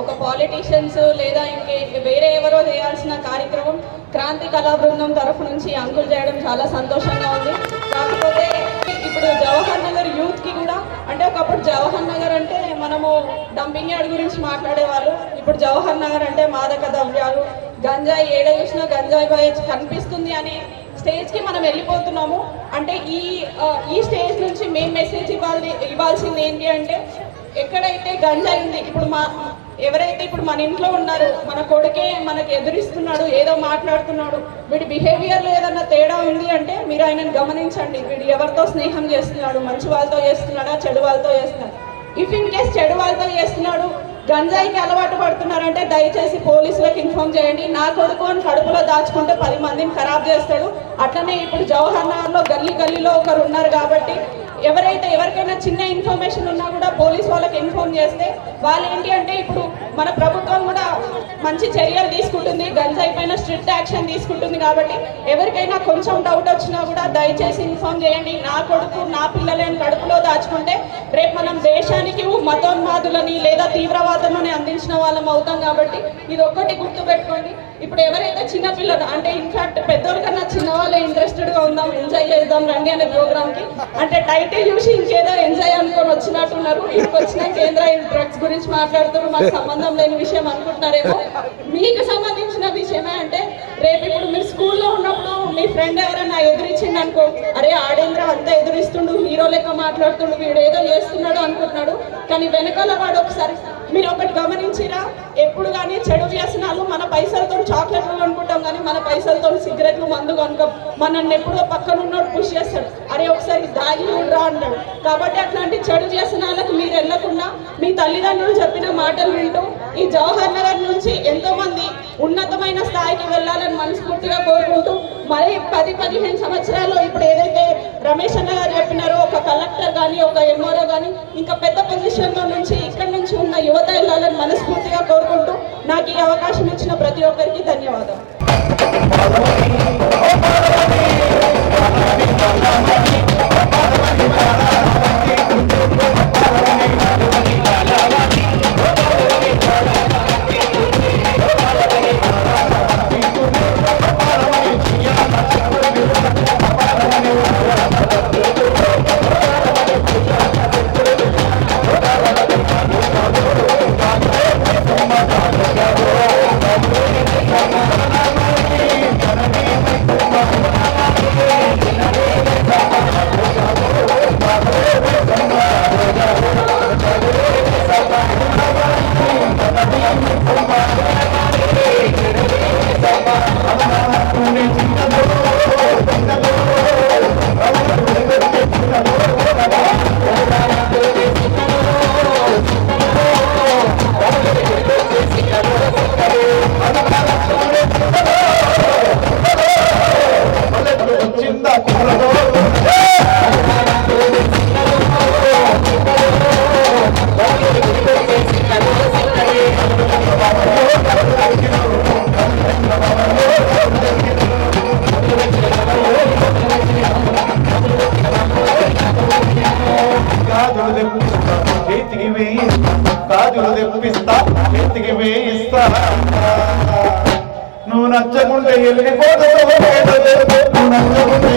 ఒక పాలిటీషియన్స్ లేదా ఇంకే వేరే ఎవరో చేయాల్సిన కార్యక్రమం క్రాంతి కళా బృందం తరఫు నుంచి అంకుల్ చేయడం చాలా సంతోషంగా ఉంది. కాకపోతే ఇప్పుడు జవహర్ నగర్ యూత్కి కూడా, అంటే ఒకప్పుడు జవహర్ నగర్ అంటే మనము డంపింగ్ యార్డ్ గురించి మాట్లాడేవాళ్ళు, ఇప్పుడు జవహర్ నగర్ అంటే మాదక ద్రవ్యాలు, గంజాయి, ఏడ చూసినా గంజాయి బాయ్ కనిపిస్తుంది అనే స్టేజ్కి మనం వెళ్ళిపోతున్నాము. అంటే ఈ స్టేజ్ నుంచి మేము మెసేజ్ ఇవ్వాల్సింది ఏంటి అంటే, ఎక్కడైతే గంజాయి ఉంది, ఎవరైతే ఇప్పుడు మన ఇంట్లో ఉన్నారు, మన కొడుకే మనకి ఎదురిస్తున్నాడు, ఏదో మాట్లాడుతున్నాడు, వీడి బిహేవియర్లో ఏదన్నా తేడా ఉంది అంటే మీరు ఆయనను గమనించండి. వీడు ఎవరితో స్నేహం చేస్తున్నాడు, మంచి వాళ్ళతో చేస్తున్నాడా, చెడు వాళ్ళతో చేస్తున్నాడు. ఇఫ్ ఇన్ కేస్ చెడు వాళ్ళతో చేస్తున్నాడు, గంజాయికి అలవాటు పడుతున్నారంటే దయచేసి పోలీసులకు ఇన్ఫార్మ్ చేయండి. నా కొడుకు అని కడుపులో దాచుకుంటే 10 మందిని ఖరాబ్ చేస్తాడు. అట్లనే ఇప్పుడు జవహర్ నగర్లో గల్లీలో ఒకరు ఉన్నారు కాబట్టి ఎవరికైనా చిన్న ఇన్ఫర్మేషన్ ఉన్నా కూడా పోలీస్ వాళ్ళకి ఇన్ఫార్మ్ చేస్తే వాళ్ళు ఏంటి అంటే, ఇప్పుడు మన ప్రభుత్వం కూడా మంచి చర్యలు తీసుకుంటుంది, గంజాయి పైన స్ట్రిక్ట్ యాక్షన్ తీసుకుంటుంది. కాబట్టి ఎవరికైనా కొంచెం డౌట్ వచ్చినా కూడా దయచేసి ఇన్ఫార్మ్ చేయండి. నా కొడుకు నా పిల్లలని కడుపులో దాచుకుంటే రేపు మనం దేశానికి మతోన్మాదులని లేదా తీవ్రవాదులని అందించిన వాళ్ళం అవుతాం. కాబట్టి ఇది ఒక్కటి గుర్తుపెట్టుకోండి. ఇప్పుడు ఎవరైతే చిన్నపిల్లలు, అంటే ఇన్ఫాక్ట్ పెద్దోళ్ళ కన్నా చిన్నవాళ్ళే ఇంట్రెస్టెడ్గా ఉందాం, ఎంజాయ్ చేద్దాం రండి అనే ప్రోగ్రామ్కి, అంటే టైటిల్ చూసి ఇంకేదో ఎంజాయ్ అనుకొని వచ్చినట్టున్నారు. ఇక్కడికి వచ్చిన కేంద్ర డ్రగ్స్ గురించి మాట్లాడుతున్నారు, మాకు సంబంధం లేని విషయం అనుకుంటున్నారేమో. మీకు సంబంధించిన విషయమే. అంటే రేపు ఇప్పుడు మీరు స్కూల్లో ఉన్నప్పుడు మీ ఫ్రెండ్ ఎవరైనా ఎదురిచ్చిండు అనుకో, అరే ఆడేంద్ర అంతా ఎదురిస్తుండు, హీరో లెక్క మాట్లాడుతుండు, వీడు ఏదో చేస్తున్నాడు అనుకుంటున్నాడు. కానీ వెనకాల వాడు ఒకసారి మీరు ఒకటి గమనించిరా, ఎప్పుడు కానీ చెడు వ్యసనాలు మన పైసలతో చాక్లెట్లు కొనుక్కుంటాం, కానీ మన పైసలతో సిగరెట్లు మందు కొనుక్కోం. మనల్ని ఎప్పుడో పక్కన ఉన్నోడు పుష్ చేస్తాడు, అరే ఒకసారి దాగి ఉండరా అంటాడు. కాబట్టి అట్లాంటి చెడు వ్యసనాలకు మీరు వెళ్ళకుండా మీ తల్లిదండ్రులు చెప్పిన మాటలు వింటూ ఈ జవహర్ నగర్ నుంచి ఎంతో మంది ఉన్నతమైన స్థాయికి వెళ్ళాలని మనస్ఫూర్తిగా కోరుకుంటూ, మరి 10-15 సంవత్సరాల్లో ఇప్పుడు ఏదైతే రమేష్ అన్న గారు చెప్పినారు, ఒక కలెక్టర్ కానీ ఒక ఎంఆర్ఓ కానీ ఇంకా పెద్ద పొజిషన్లో నుంచి ఇక్కడ నుంచి ఉన్న యువత వెళ్ళాలని మనస్ఫూర్తిగా కోరుకుంటూ నాకు ఈ అవకాశం ఇచ్చిన ప్రతి ఒక్కరికి ధన్యవాదాలు. గాజులు తెప్పిస్తా చేతికి వేయిస్తా నువ్వు నచ్చకుంటే వెళ్ళిపోతావు నువ్వు నచ్చకుంటే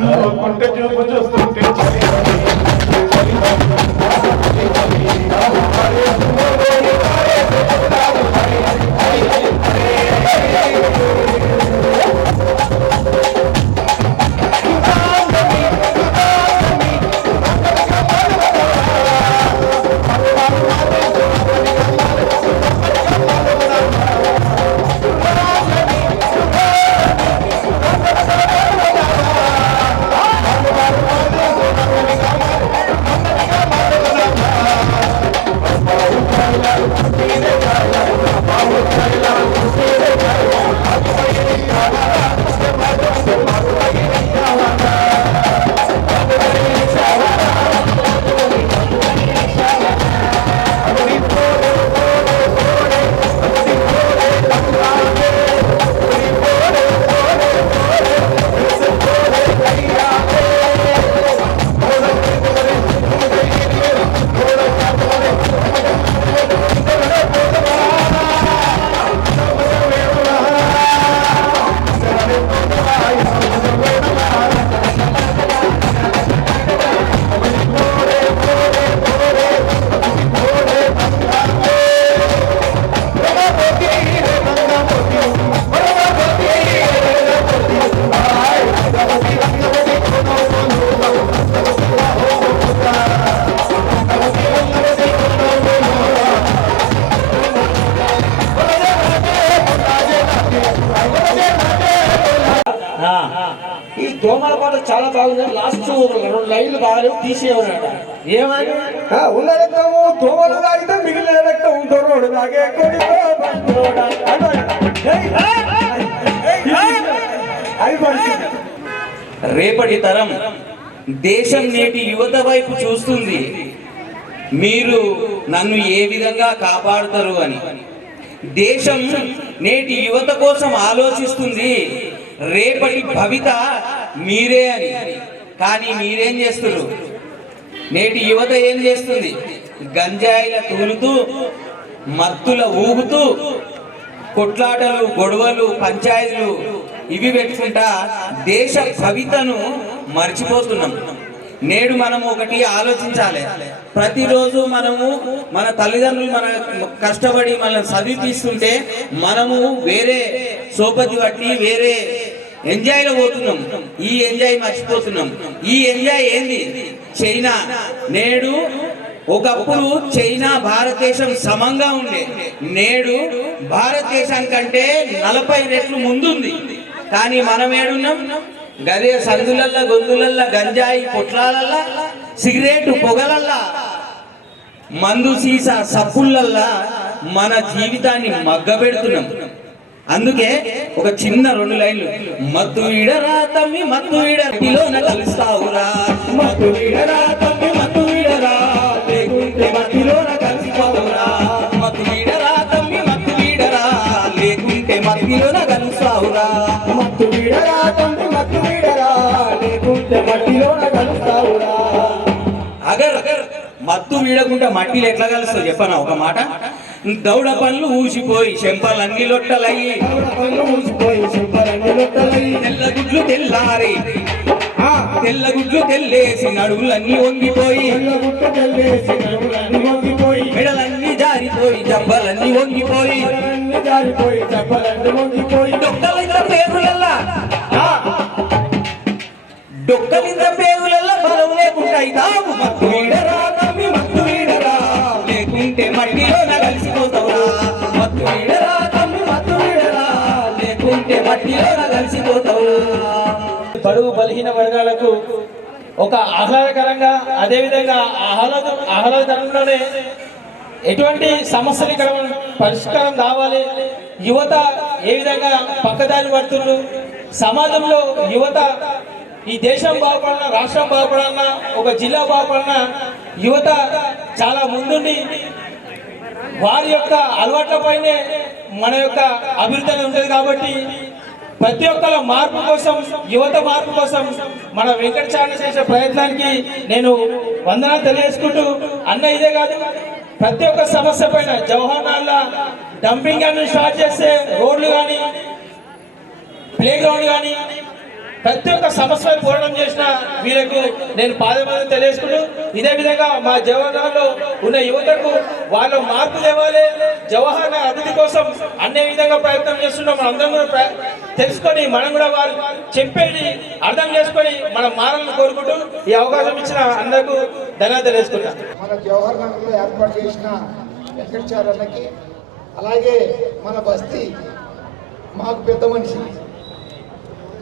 నువ్వుకుంటే చూపు చూస్తుంటే ఈ దోమల పాట చాలా బాగుంది. లాస్ట్ 2 లైన్లు బాగాలేవు, తీసేయమన్నట. ఏమని ఉన్న రక్తము దోమలు తాగితే మిగిలిన రక్తం దొరడు తాగే రేపటి తరం దేశం నేటి యువత వైపు చూస్తుంది. మీరు నన్ను ఏ విధంగా కాపాడుతారు అని. దేశం నేటి యువత కోసం ఆలోచిస్తుంది. రేపటి భవిత మీరే అని. కానీ మీరేం చేస్తున్నారు? నేటి యువత ఏం చేస్తుంది? గంజాయిల తూలుతూ, మత్తుల ఊగుతూ, కొట్లాటలు, గొడవలు, పంచాయతీలు ఇవి పెట్టుకుంటా దేశ భవితను మర్చిపోతున్నాం. నేడు మనం ఒకటి ఆలోచించాలి. ప్రతిరోజు మనము మన తల్లిదండ్రులు మన కష్టపడి మనల్ని చదివిస్తుంటే మనము వేరే సోపతి బట్టి వేరే ఎంజాయ్లో పోతున్నాం. ఈ ఎంజాయ్ మర్చిపోతున్నాం. ఈ ఎంజాయ్ ఏంది? చైనా. నేడు ఒకప్పుడు చైనా భారతదేశం సమంగా ఉండే, నేడు భారతదేశం కంటే 40 రెట్లు ముందుంది. కానీ మనం ఏడున్నాం? గదే సందులల్లా గొంతులల్లా గంజాయి పొట్లాలల్లా సిగరెట్ పొగలల్లా మందు సీసా సప్పులల్లా మన జీవితాన్ని మగ్గబెడుతున్నాం. అందుకే ఒక చిన్న 2 లైన్లు. మత్తు విడరా తమ్మి మత్తు విడలోన కలుస్తావురా, మత్తు విడరా తమ్మి మత్తు విడరా, లేకుంటే మట్టిలోన కలిసిపోవురా, మత్తు విడరా తమ్మి మత్తు విడరా, లేకుంటే మట్టిలోన కలుస్తావురా, మత్తు విడరా తమ్మి మత్తు విడరా, లేకుంటే మట్టిలోన కలుస్తావురా. అగర్ మత్తు వీడకుంటే మట్టిలో ఎట్లా కలుస్తావు చెప్పనా ఒక మాట. దౌడ పనులు ఊసిపోయి చెంపలన్నీ లొట్టలయ్యి, తెల్లగుడ్లు తెల్లారి తెల్లగుడ్లు తెల్లేసి నడువులన్నీ వంగిపోయి, మెడలన్నీ జారిపోయి జబ్బలన్నీ వంగిపోయి, డొక్కలింద పేగులల్లా డొక్కలింద పేగులల్లా బలం లేకుంటాయి తాము. మత్తు వీడరా తమ్మి మత్తు వీడరా, లేకుంటే మట్టిలో కలిసిపోతావురా, మత్తు వీడరా తమ్మి మత్తు వీడరా, లేకుంటే మట్టిలో కలిసిపోతావురా. బడుగు బలహీన వర్గాలకు ఒక ఆహ్లాదకరంగా, అదేవిధంగా ఆహ్లాదకరంలోనే ఎటువంటి సమస్యలు ఇక్కడ పరిష్కారం కావాలి, యువత ఏ విధంగా పక్కదారి పడుతున్నారు, సమాజంలో యువత ఈ దేశం బాగుపడాలన్నా, రాష్ట్రం బాగుపడాలన్నా, ఒక జిల్లా బాగుపడాలన్నా యువత చాలా ముందుండి వారి యొక్క అలవాట్లపైనే మన యొక్క అభివృద్ధి ఉంటుంది. కాబట్టి ప్రతి ఒక్కల మార్పు కోసం, యువత మార్పు కోసం మన వెంకటాచార్య చేసే ప్రయత్నానికి నేను వందనాలు తెలియజేసుకుంటూ, అన్న ఇదే కాదు ప్రతి ఒక్క సమస్య పైన జవహర్లాల్ డంపింగ్ అని స్టార్ట్ చేస్తే రోడ్లు కానీ ప్లే గ్రౌండ్ కానీ ప్రతి ఒక్క సమస్య పోరాటం చేసిన వీళ్ళకు నేను పాదమానం తెలియజేసుకుంటూ, ఇదే విధంగా మా జవహర్లాల్లో ఉన్న యువతకు వాళ్ళ మార్పు తేవాలి, జవహర్లాల్ అభివృద్ధి కోసం అన్ని విధంగా ప్రయత్నం చేస్తున్నాం. మనం అందరం కూడా తెలుసుకొని మనం కూడా వాళ్ళు చెప్పేది అర్థం చేసుకొని మనం మారాలని కోరుకుంటూ ఈ అవకాశం ఇచ్చిన అందరికీ ధన్యవాదాలు తెలియజేసుకుంటాం. మన జవహర్లాల్లో ఏర్పాటు చేసిన వెంకటాచార్యకి, అలాగే మన బస్తీ మాకు పెద్ద మనిషి,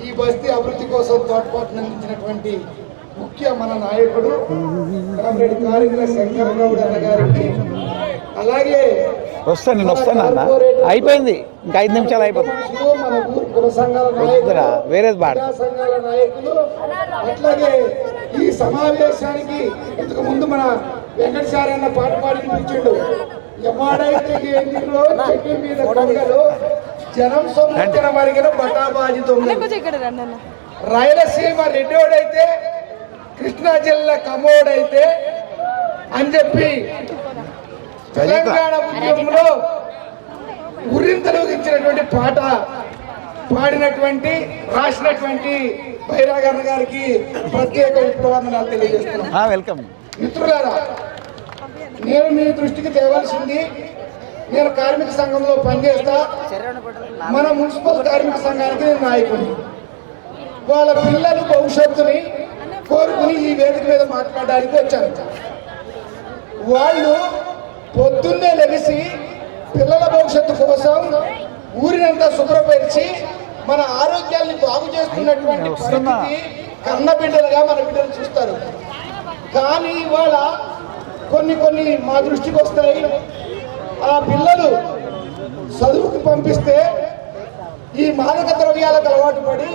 ఈ బస్తీ అభివృద్ధి కోసం తోడ్పాటును అందించినటువంటి ముఖ్య మన నాయకుడు కామ్రేడ్ కారింగ్ల శంకర్ గౌడ్ అన్న గారికి, అలాగే అయిపోయింది ఇంకా 5 నిమిషాలు అయిపోతుంది. మన ఊరు కుల సంఘాల నాయకులు, వేరే సంఘాల నాయకులు, అట్లాగే ఈ సమావేశానికి ఇంతకు ముందు మన వెంకటచారి అన్న పాట పాడిపించాడు. ఎమాడైతే ఏంటిలో చెట్టు మీద కొంగలు జనం సొమ్మున మరిగిన బటాబాజీ దొంగ, రాయలసీమ రెడ్డోడైతే కృష్ణా జిల్లా కమోడైతే అని చెప్పి తెలంగాణ ఉద్యమంలో ఉరింతలోకించినటువంటి పాట పాడినటువంటి రాసినటువంటి బైరాగన్న గారికి ప్రత్యేక విప్లవందనాలు తెలియజేస్తున్నాను. వెల్కమ్ మిత్రులారా, నేను మీ దృష్టికి తేవాల్సింది, నేను కార్మిక సంఘంలో పనిచేస్తా, మన మున్సిపల్ కార్మిక సంఘానికి నేను నాయకుడిని. వాళ్ళ పిల్లల భవిష్యత్తుని కోరుకుని ఈ వేదిక మీద మాట్లాడడానికి వచ్చాను. వాళ్ళు పొద్దున్నే లెగిసి పిల్లల భవిష్యత్తు కోసం ఊరినంతా శుభ్రపరిచి మన ఆరోగ్యాన్ని బాగు చేస్తున్నటువంటి పరిస్థితి కన్న బిడ్డలుగా మన బిడ్డలు చూస్తారు. కానీ ఇవాళ కొన్ని మా దృష్టికి వస్తాయి. ఆ పిల్లలు చదువుకు పంపిస్తే ఈ మాదక ద్రవ్యాలకు అలవాటు పడి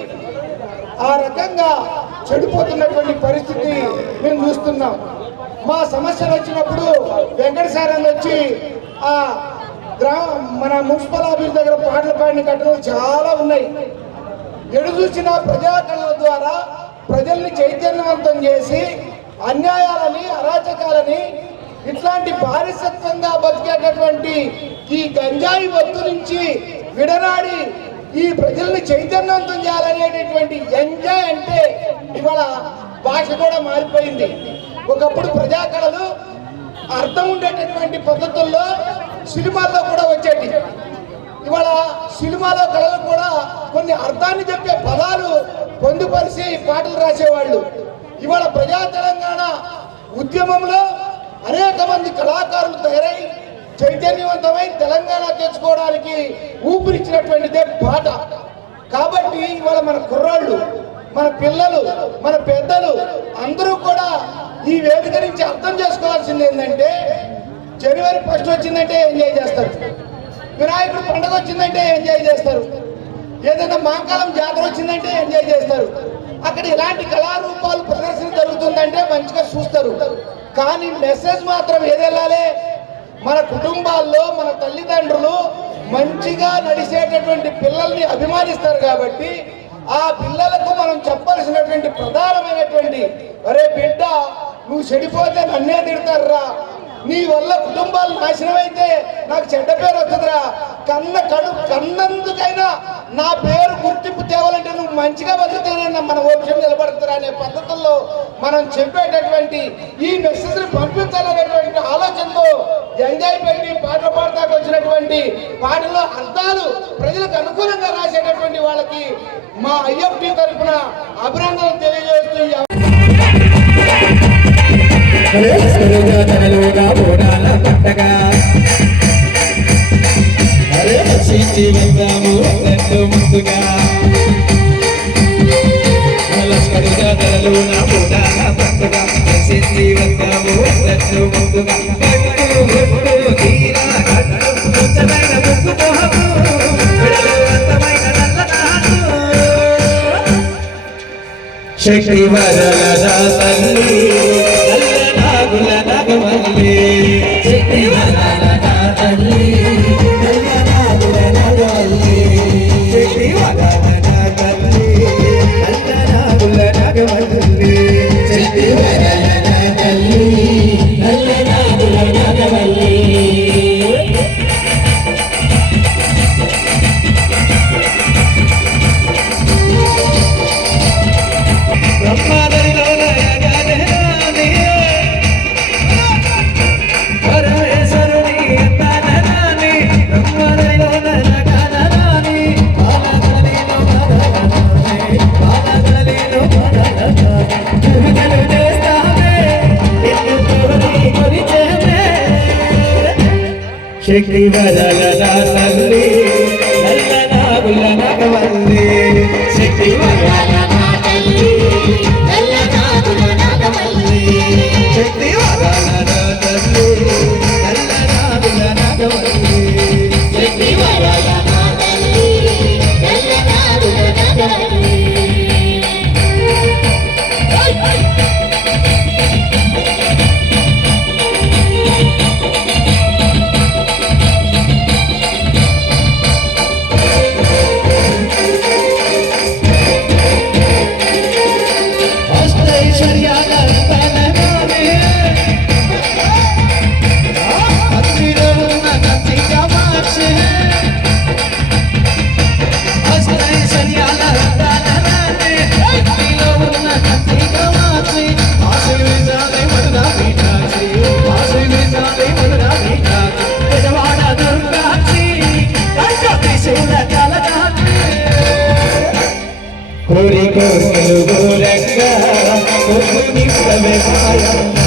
ఆ రకంగా చెడిపోతున్నటువంటి పరిస్థితి మేము చూస్తున్నాం. మా సమస్యలు వచ్చినప్పుడు వెంకటసారి వచ్చి ఆ మన మున్సిపల్ ఆఫీస్ దగ్గర పాటలు పాడిన ఘటనలు చాలా ఉన్నాయి. ఎడు చూసిన ప్రజాకళల ద్వారా ప్రజల్ని చైతన్యవంతం చేసి అన్యాయాలని, అరాచకాలని, ఇట్లాంటి బానిసత్వంగా బతికేటటువంటి ఈ గంజాయి వత్తు నుంచి విడనాడి ఈ ప్రజల్ని చైతన్యవంతం చేయాలనేటటువంటి ఎంజాయ్ అంటే ఇవాళ భాష కూడా మారిపోయింది. ఒకప్పుడు ప్రజాకళలు అర్థం ఉండేటటువంటి పద్ధతుల్లో సినిమాల్లో కూడా వచ్చేటి. ఇవాళ సినిమాలో కళలు కూడా కొన్ని అర్థాన్ని చెప్పే పదాలు పొందుపరిచి పాటలు రాసేవాళ్ళు. ఇవాళ ప్రజా తెలంగాణ ఉద్యమంలో అనేక మంది కళాకారులు తయారై చైతన్యవంతమై తెలంగాణ తెచ్చుకోవడానికి ఊపిరిచ్చినటువంటిదే పాట. కాబట్టి ఇవాళ మన కుర్రాళ్ళు మన పిల్లలు, మన పెద్దలు అందరూ కూడా ఈ వేదిక నుంచి అర్థం చేసుకోవాల్సింది ఏంటంటే, జనవరి 1 వచ్చిందంటే ఎంజాయ్ చేస్తారు, వినాయకుడు పండుగ వచ్చిందంటే ఎంజాయ్ చేస్తారు, ఏదైనా మాంకాలం జాతర వచ్చిందంటే ఎంజాయ్ చేస్తారు. అక్కడ ఇలాంటి కళారూపాలు ప్రదర్శన జరుగుతుందంటే మంచిగా చూస్తారు. కానీ మెసేజ్ మాత్రం ఏది వెళ్ళాలి? మన కుటుంబాల్లో మన తల్లిదండ్రులు మంచిగా నడిచేటటువంటి పిల్లల్ని అభిమానిస్తారు కాబట్టి ఆ పిల్లలకు మనం చెప్పాల్సినటువంటి ప్రధానమైనటువంటి, అరే బిడ్డ నువ్వు చెడిపోతే నన్నే తిడతారా, నీ వల్ల కుటుంబాలు నాశనం అయితే నాకు చెడ్డ పేరు వస్తుందిరా, కన్నందుకైనా నా పేరు గుర్తింపు తేవాలంటే నువ్వు మంచిగా బతుకుతానన్నా మన ఓప్యం నిలబడతారా అనే పద్ధతుల్లో మనం చెప్పేటటువంటి ఈ మెసేజ్ని పంపించాలనేటువంటి ఆలోచనతో ఎంజాయ్ పెట్టి పాటలు పాడతాకు వచ్చినటువంటి పాటల్లో అర్థాలు ప్రజలకు అనుకూలంగా రాసేటటువంటి వాళ్ళకి మా ఐఎఫ్టీ తరఫున అభినందనలు తెలియజేస్తూ ముందుగా శక్తి వరద తల్లి నాగుల నగమల్లి, శక్తి వరద తల్లి నాగుల నగమల్లి, శక్తి వరద తల్లి నాగుల నగమల్లి, శక్తి వరద తల్లి నాగుల నగమల్లి. శక్తి వరద తల్లి నల్ల నాగుల నగమల్లి, శక్తి వరద తల్లి నల్ల నాగుల నగమల్లి, శక్తి వరద తల్లి నల్ల నాగుల నగమల్లి, శక్తి వరద తల్లి నల్ల నాగుల నగమల్లి. కోరి కోసలు గోరంగా కోరి నిప్పమే మాయమ్మ,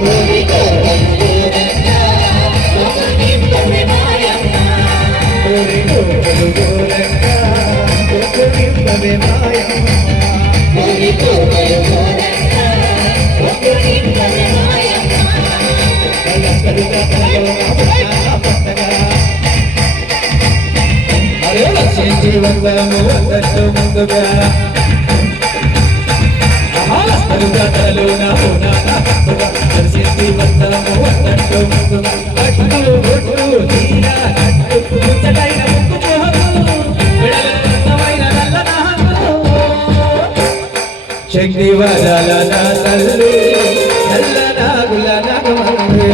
కోరి కోసలు గోరంగా కోరి నిప్పమే మాయమ్మ, కోరి కోసలు గోరంగా కోరి నిప్పమే మాయమ్మ, కోరి కోసలు గోరంగా కోరి నిప్పమే మాయమ్మ. కలకలుగా కలగల పట్టగా రక్షించి వందము వందట్టు ముందుగా కథలు రక్షించి వందము వందట్టు ముందుగా అట్టు ఒట్టు తీరా అట్టు ముచ్చటైన ముక్కు పోహము విడలమైన నల్ల నాగు, శక్తి వరల నా తల్లి నల్ల నాగుల నగమల్లి,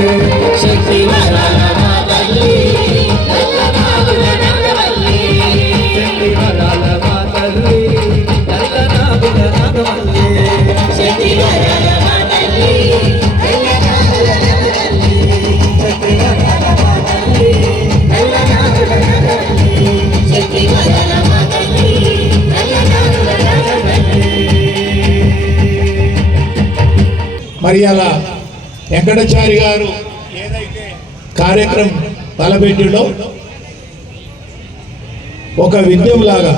శక్తి వరల నా తల్లి నల్ల నాగుల నగమల్లి, శక్తి వరల మా తల్లి నల్ల నాగుల నగమల్లి, శక్తి వరల మా తల్లి నల్ల నాగుల నగమల్లి, శక్తి వరల మా తల్లి నల్ల నాగుల నగమల్లి, శక్తి వరల మా తల్లి నల్ల నాగుల నగమల్లి. మరి అలా వెంకటాచారి గారు ఏదైతే కార్యక్రమం తలపెట్టిలో ఒక విద్యంలాగా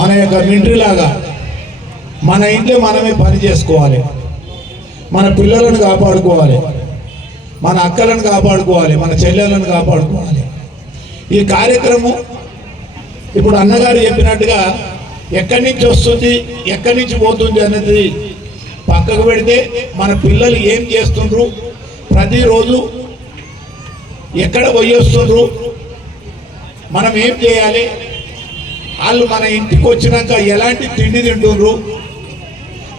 మన యొక్క మిలిటరీ లాగా మన ఇంట్లో మనమే పని చేసుకోవాలి, మన పిల్లలను కాపాడుకోవాలి, మన అక్కలను కాపాడుకోవాలి, మన చెల్లెలను కాపాడుకోవాలి. ఈ కార్యక్రమం ఇప్పుడు అన్నగారు చెప్పినట్టుగా ఎక్కడి నుంచి వస్తుంది, ఎక్కడి నుంచి పోతుంది అనేది పక్కకు పెడితే మన పిల్లలు ఏం చేస్తుండ్రు, ప్రతిరోజు ఎక్కడ పోయేస్తుండ్రు, మనం ఏం చేయాలి, వాళ్ళు మన ఇంటికి వచ్చినాక ఎలాంటి తిండి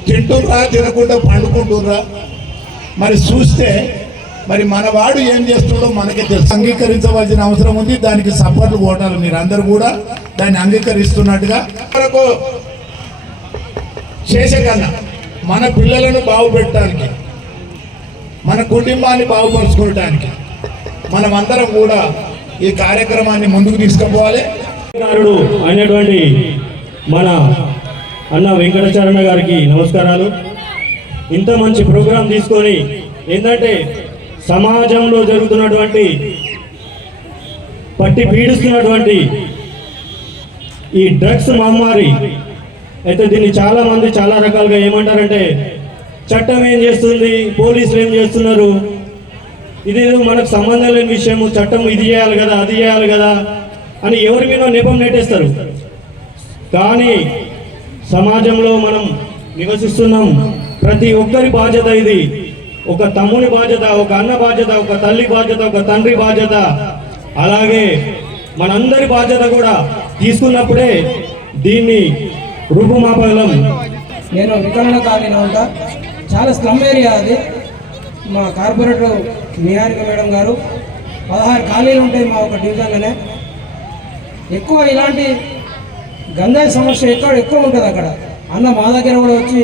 తింటుండ్రా తినకుండా పండుకుంటుర్రా, మరి చూస్తే మరి మన వాడు ఏం చేస్తుండో మనకే తెలుసు. అంగీకరించవలసిన అవసరం ఉంది. దానికి సపోర్ట్లు ఓటాలు మీరు అందరూ కూడా దాన్ని అంగీకరిస్తున్నట్టుగా మనకు చేసే కన్నా మన పిల్లలను బాగుపెట్టడానికి, మన కుటుంబాన్ని బాగుపరుచుకోవడానికి మనం అందరం కూడా ఈ కార్యక్రమాన్ని ముందుకు తీసుకుపోవాలి. అయినటువంటి మన అన్న వెంకటాచరణ గారికి నమస్కారాలు. ఇంత మంచి ప్రోగ్రాం తీసుకొని ఏంటంటే సమాజంలో జరుగుతున్నటువంటి పట్టి పీడిస్తున్నటువంటి ఈ డ్రగ్స్ మహమ్మారి అయితే దీన్ని చాలా మంది చాలా రకాలుగా ఏమంటారంటే చట్టం ఏం చేస్తుంది, పోలీసులు ఏం చేస్తున్నారు, ఇదేదో మనకు సంబంధం లేని విషయము, చట్టం ఇది చేయాలి కదా అది చేయాలి కదా అని ఎవరి మీద నెపం నెట్టేస్తారు. కానీ సమాజంలో మనం నివసిస్తున్నాం, ప్రతి ఒక్కరి బాధ్యత ఇది. ఒక తమ్ముని బాధ్యత, ఒక అన్న బాధ్యత, ఒక తల్లి బాధ్యత, ఒక తండ్రి బాధ్యత, అలాగే మనందరి బాధ్యత కూడా తీసుకున్నప్పుడే దీన్ని రూపుమాపగలం. నేను వికరణ కాలనీలో ఉంటా, చాలా స్లమ్ ఏరియా అది. మా కార్పొరేటర్ నిహారిక మేడం గారు 16 కాలనీలు ఉంటాయి మా ఒక డివిజన్లోనే. ఎక్కువ ఇలాంటి గంజాయి సమస్య ఎక్కువ ఉంటుంది అక్కడ. అన్న మా దగ్గర కూడా వచ్చి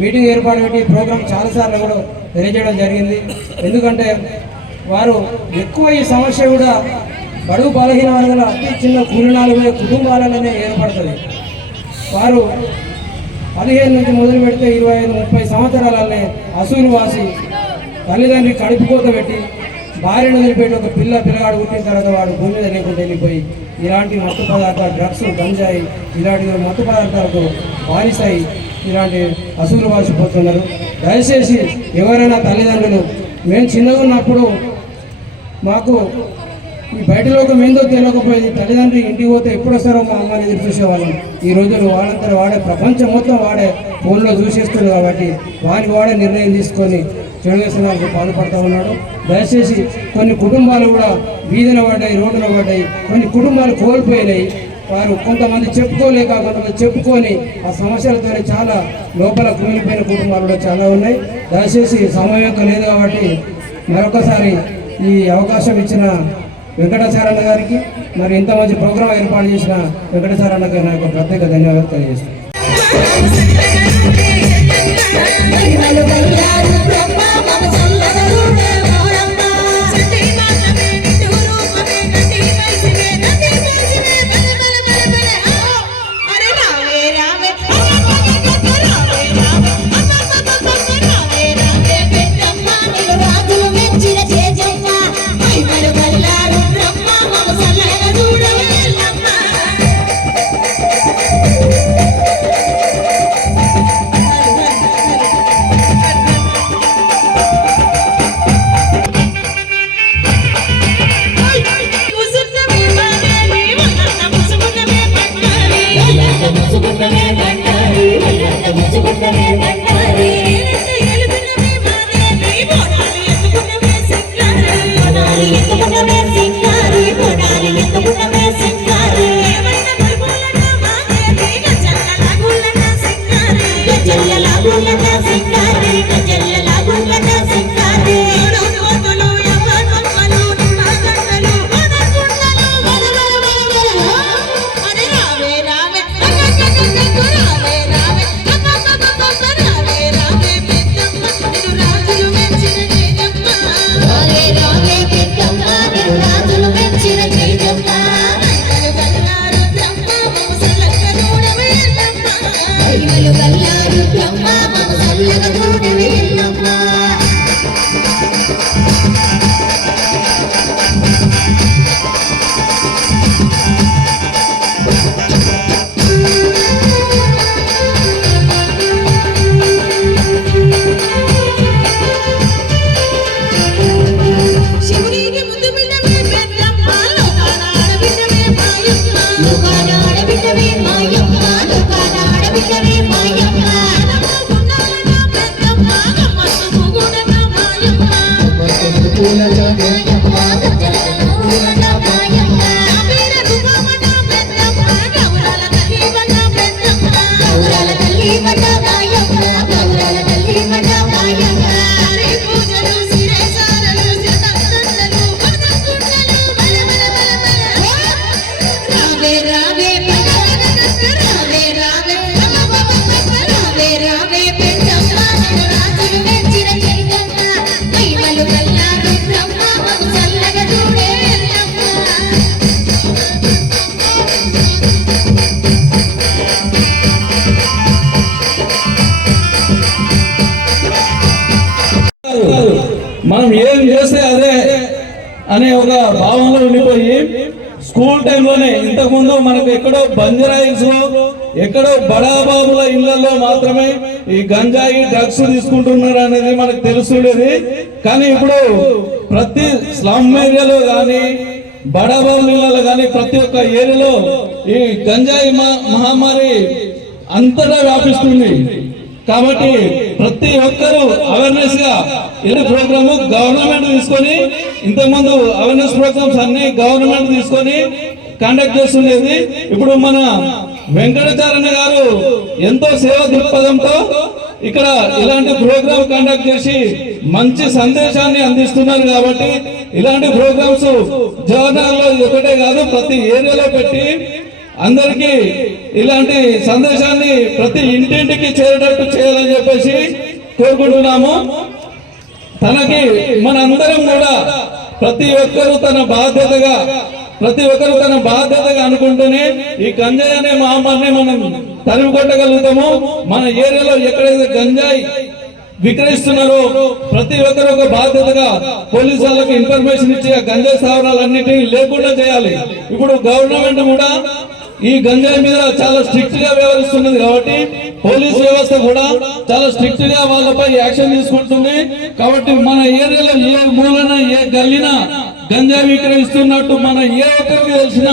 మీటింగ్ ఏర్పాటు పెట్టి ప్రోగ్రామ్ చాలాసార్లు కూడా తెలియజేయడం జరిగింది. ఎందుకంటే వారు ఎక్కువ ఈ సమస్య కూడా బడుగు బలహీన వర్గాల అతి చిన్న కూలినాలు కుటుంబాలలోనే ఏర్పడుతుంది. వారు 15 నుంచి మొదలు పెడితే 25-30 సంవత్సరాలనే అసూలు వాసి తల్లిదండ్రి కడుపుకోత పెట్టి భార్యను వదిలిపెట్టి ఒక పిల్లగాడు పుట్టిన తర్వాత వాడు భూమి మీద లేకుండా వెళ్ళిపోయి ఇలాంటి మత్తు పదార్థాలు, డ్రగ్స్, గంజాయి ఇలాంటి మత్తు పదార్థాలకు బానిసాయి ఇలాంటి అసూలు వాసిపోతున్నారు. దయచేసి ఎవరైనా తల్లిదండ్రులు, మేము చిన్నగా ఉన్నప్పుడు మాకు ఈ బయట లోకం ఏందో తెలియకపోయింది. తల్లిదండ్రులు ఇంటికి పోతే ఎప్పుడు వస్తారో మా అమ్మని ఎదురు చూసేవాళ్ళం. ఈ రోజులు వాడంతా వాడే, ప్రపంచం మొత్తం వాడే ఫోన్లో చూసేస్తుంది కాబట్టి వాడే నిర్ణయం తీసుకొని చెడు వ్యసనాలకు పాల్పడుతూ ఉన్నాడు. దయచేసి కొన్ని కుటుంబాలు కూడా వీధిన పడ్డాయి, రోడ్డున పడ్డాయి, కొన్ని కుటుంబాలు కోల్పోయినాయి. వారు కొంతమంది చెప్పుకోలేక కొంతమంది చెప్పుకొని ఆ సమస్యలతో చాలా లోపల కుమిలిపోయిన కుటుంబాలు కూడా చాలా ఉన్నాయి. దయచేసి సమయం లేదు కాబట్టి మరొకసారి ఈ అవకాశం ఇచ్చిన వెంకటాచారణ గారికి, మరి ఇంత మంచి ప్రోగ్రాం ఏర్పాటు చేసిన వెంకటాచారణకి నా యొక్క ప్రత్యేక ధన్యవాదాలు తెలియజేస్తాను. స్కూల్ టైంలోనే, ఇంతకుముందు మనకు ఎక్కడో బంజారాయిల్స్ లో ఎక్కడో బడాబాబుల ఇళ్లలో మాత్రమే ఈ గంజాయి డ్రగ్స్ తీసుకుంటున్నారు అనేది మనకు తెలుస్తుండేది. కానీ ఇప్పుడు ప్రతి స్లమ్ ఏరియాలో కానీ బడాబాబుల ఇళ్లలో కానీ ప్రతి ఒక్క ఏరియాలో ఈ గంజాయి మహమ్మారి అంతటా వ్యాపిస్తుంది. కాబట్టి ప్రతి ఒక్కరూ అవేర్నెస్ గా ఇది ప్రోగ్రామ్ గవర్నమెంట్ తీసుకొని, ఇంతకుముందు అవేర్నెస్ ప్రోగ్రామ్స్ అన్ని గవర్నమెంట్ తీసుకొని కండక్ట్ చేస్తుండేది. ఇప్పుడు మన వెంకటాచార్య గారు ఎంతో సేవా దృక్పథంతో ఇక్కడ ఇలాంటి ప్రోగ్రామ్ కండక్ట్ చేసి మంచి సందేశాన్ని అందిస్తున్నారు. కాబట్టి ఇలాంటి ప్రోగ్రామ్స్ జవహర్నగర్ లో ఒకటే కాదు, ప్రతి ఏరియాలో పెట్టి అందరికీ ఇలాంటి సందేశాన్ని ప్రతి ఇంటింటికి చేరేటట్టు చేయాలని చెప్పేసి కోరుకుంటున్నాము. తనకి మనందరం కూడా ప్రతి ఒక్కరూ తన బాధ్యతగా అనుకుంటూనే ఈ గంజాయి అనే మహమ్మారిని మనం తరిమి కొట్టగలుగుతాము. మన ఏరియాలో ఎక్కడైతే గంజాయి విక్రయిస్తున్నారో ప్రతి ఒక్కరు ఒక బాధ్యతగా పోలీసు వాళ్ళకి ఇన్ఫర్మేషన్ ఇచ్చి ఆ గంజాయి స్థావరాలన్నిటినీ లేకుండా చేయాలి. ఇప్పుడు గవర్నమెంట్ కూడా ఈ గంజాయి మీద చాలా స్ట్రిక్ట్ గా వ్యవహరిస్తున్నది. కాబట్టి పోలీస్ వ్యవస్థ కూడా చాలా స్ట్రిక్ట్ గా వాళ్ళపై యాక్షన్ తీసుకుంటుంది. కాబట్టి మన ఏరియాలో ఏ మూలన ఏ గల్లిన గంజాయి విక్రయిస్తున్నట్టు మన ఏ ఒక్కరికి తెలిసిన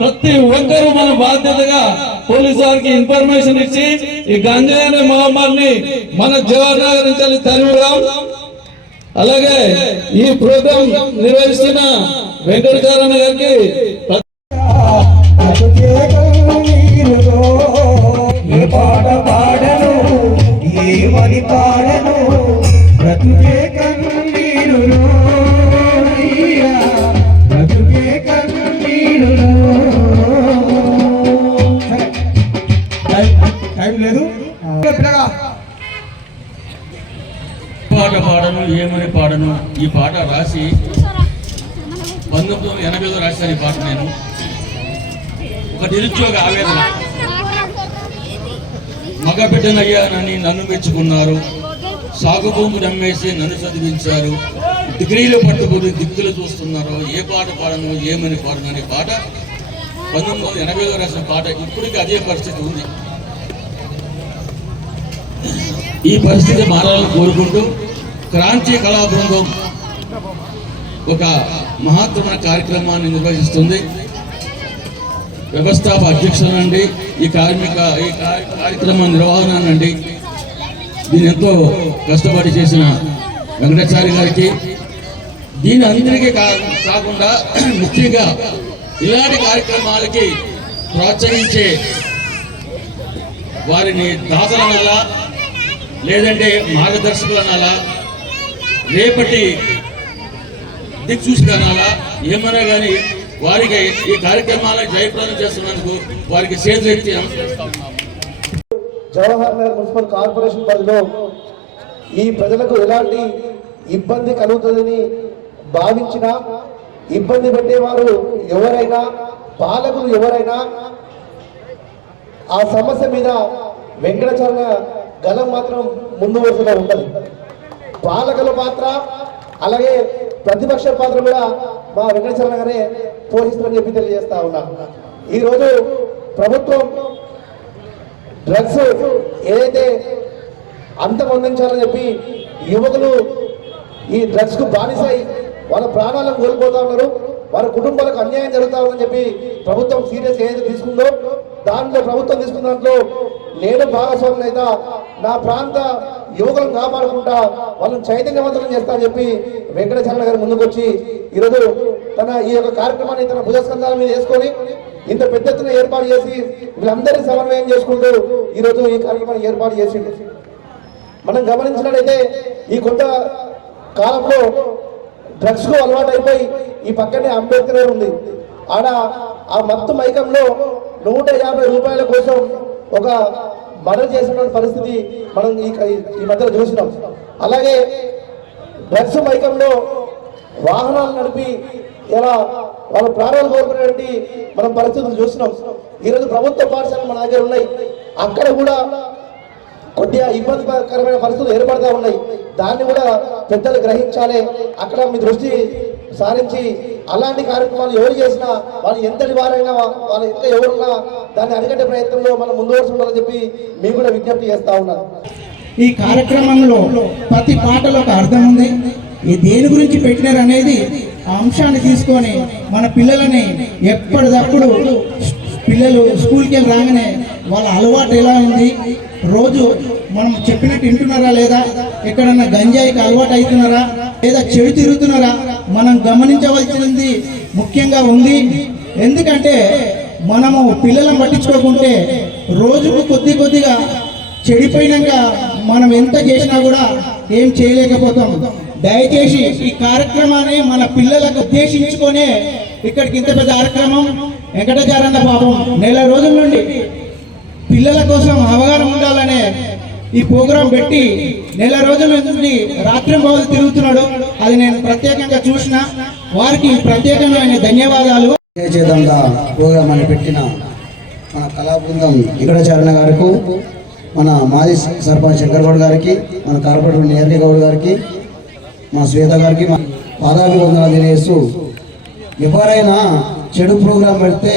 ప్రతి ఒక్కరూ మన బాధ్యతగా పోలీసు వారికి ఇన్ఫర్మేషన్ ఇచ్చి ఈ గంజాయి అనే మహమ్మారిని మన జవహర్నగర్ నుంచి తరిమిదాం. అలాగే ఈ ప్రోగ్రాం నిర్వహిస్తున్న వెంకటాచార్య గారికి ఏ పాట పాడను ఏమని పాడను బ్రతుకే కన్నీరులో బ్రతుకే కన్నీరులో. టైం లేదు. పాట పాడను ఏమని పాడను ఈ పాట రాసి 1980లో రాశాను. ఈ పాట నేను ఒక నిరుద్యోగ ఆవేదన. మగబిడ్డనయ్యానని నన్ను మెచ్చుకున్నారు, సాగు భూమి నమ్మేసి నన్ను చదివించారు, డిగ్రీలు పట్టుకుని దిక్కులు చూస్తున్నారు, ఏ పాట పాడను ఏమని పాడను అనే పాట 1980లో రాసిన పాట. ఇప్పటికీ అదే పరిస్థితి ఉంది. ఈ పరిస్థితి మారాలని కోరుకుంటూ క్రాంతి కళా బృందం ఒక మహత్తరమైన కార్యక్రమాన్ని నిర్వహిస్తుంది. వ్యవస్థాపక అధ్యక్షులు అండి, ఈ కార్యక్రమ నిర్వహణ అండి, దీన్ని ఎంతో కష్టపడి చేసిన వెంకటాచార్య గారికి, దీని అందరికీ కాకుండా ముఖ్యంగా ఇలాంటి కార్యక్రమాలకి ప్రోత్సహించే వారిని దాతలనాలా లేదంటే మార్గదర్శకులనాలా రేపటి దిక్సూచికనాలా ఏమన్నా కానీ వారికి ఈ కార్యక్రమాలను జయప్రదం చేస్తున్నందుకు వారికి చేతులెత్తి నమస్కరిస్తాం. జవహర్నగర్ మున్సిపల్ కార్పొరేషన్ పరిధిలో ఈ ప్రజలకు ఎలాంటి ఇబ్బంది కలుగుతుందని భావించినా, ఇబ్బంది పెట్టేవారు ఎవరైనా, పాలకులు ఎవరైనా ఆ సమస్య మీద వెంకటాచరణ గలం మాత్రం ముందు వరుసలో ఉంటుంది. పాలకుల పాత్ర అలాగే ప్రతిపక్ష పాత్ర కూడా మా వెంకటచరణ గారే పోషిస్తారని చెప్పి తెలియజేస్తా ఉన్నా. ఈరోజు ప్రభుత్వం డ్రగ్స్ ఏదైతే అంతమొందించాలని చెప్పి యువకులు ఈ డ్రగ్స్ కు బానిసై వాళ్ళ ప్రాణాలను కోల్పోతా ఉన్నారు, వారి కుటుంబాలకు అన్యాయం జరుగుతా ఉందని చెప్పి ప్రభుత్వం సీరియస్ ఏదైతే తీసుకుందో దాంట్లో ప్రభుత్వం తీసుకున్న దాంట్లో నేను భాగస్వామిని అయితే నా ప్రాంత యువకులను కాపాడుకుంటా వాళ్ళని చైతన్యవంతులను చేస్తా అని చెప్పి వెంకటచరణ గారు ముందుకు వచ్చి ఈరోజు తన ఈ యొక్క కార్యక్రమాన్ని తన భుజస్కంధాల మీద వేసుకొని ఇంత పెద్ద ఎత్తున ఏర్పాటు చేసి వీళ్ళందరినీ సమన్వయం చేసుకుంటూ ఈరోజు ఈ కార్యక్రమాన్ని ఏర్పాటు చేసిండు. మనం గమనించినట్లయితే ఈ కొంత కాలంలో డ్రగ్స్ కు అలవాటు అయిపోయి ఈ పక్కనే అంబేద్కర్ ఉంది, ఆడ ఆ మత్తు మైకంలో 150 రూపాయల కోసం ఒక మర్డర్ చేసిన పరిస్థితి మనం ఈ మధ్యలో చూసినాం. అలాగే డ్రగ్స్ మైకంలో వాహనాలు నడిపి ఇలా వాళ్ళ ప్రాణాలు కోరుకునేటువంటి మనం పరిస్థితులు చూసినాం. ఈరోజు ప్రభుత్వ పాఠశాలలు మన దగ్గర ఉన్నాయి, అక్కడ కూడా కొద్దిగా ఇబ్బందికరమైన పరిస్థితులు ఏర్పడతా ఉన్నాయి. దాన్ని కూడా పెద్దలు గ్రహించాలి, అక్కడ మీ దృష్టి సారించి అలాంటి కార్యక్రమాలు ఎవరు చేసినా వాళ్ళు ఎంతటి వారైనా వాళ్ళు ఎంత ఎవరున్నా దాన్ని అరికట్టే ప్రయత్నంలో మనం ముందు వరుస ఉండాలని చెప్పి మేము కూడా విజ్ఞప్తి చేస్తా ఉన్నాం. ఈ కార్యక్రమంలో ప్రతి పాటలో ఒక అర్థం ఉంది. ఈ దేని గురించి పెట్టినారు అనేది ఆ అంశాన్ని తీసుకొని మన పిల్లలని ఎప్పటికప్పుడు పిల్లలు స్కూల్కి వెళ్ళి రాగానే వాళ్ళ అలవాటు ఎలా ఉంది, రోజు మనం చెప్పినట్టు వింటున్నారా లేదా, ఎక్కడన్నా గంజాయికి అలవాటు అవుతున్నారా లేదా చెడు తిరుగుతున్నారా మనం గమనించవలసింది ముఖ్యంగా ఉంది. ఎందుకంటే మనము పిల్లలను పట్టించుకోకుంటే రోజుకు కొద్దిగా చెడిపోయినాక మనం ఎంత చేసినా కూడా ఏం చేయలేకపోతాం. దయచేసి ఈ కార్యక్రమాన్ని మన పిల్లలకు ఉద్దేశించుకొనే ఇక్కడికి ఇంత పెద్ద కార్యక్రమం వెంకటాచార్య పాపం నెల రోజుల నుండి పిల్లల కోసం అవగాహన ఉండాలనే ఈ ప్రోగ్రాం పెట్టి నెల రోజుల నుండి రాత్రి పగలు తిరుగుతున్నాడు. అది నేను ప్రత్యేకంగా చూసిన వారికి ప్రత్యేకమైన ధన్యవాదాలు. చేద్దాంగా ప్రోగ్రాం అని పెట్టిన మన కళా బృందం వెంకటాచార్య గారికి, మన మాజీ సర్పంచ్ శంకర్ గౌడ్ గారికి, మన కార్పొరేటర్ నేర్లి గౌడ్ గారికి, మా శ్వేత గారికి పాదాభివందనాలు తెలియజేస్తూ, ఎవరైనా చెడు ప్రోగ్రాం పెడితే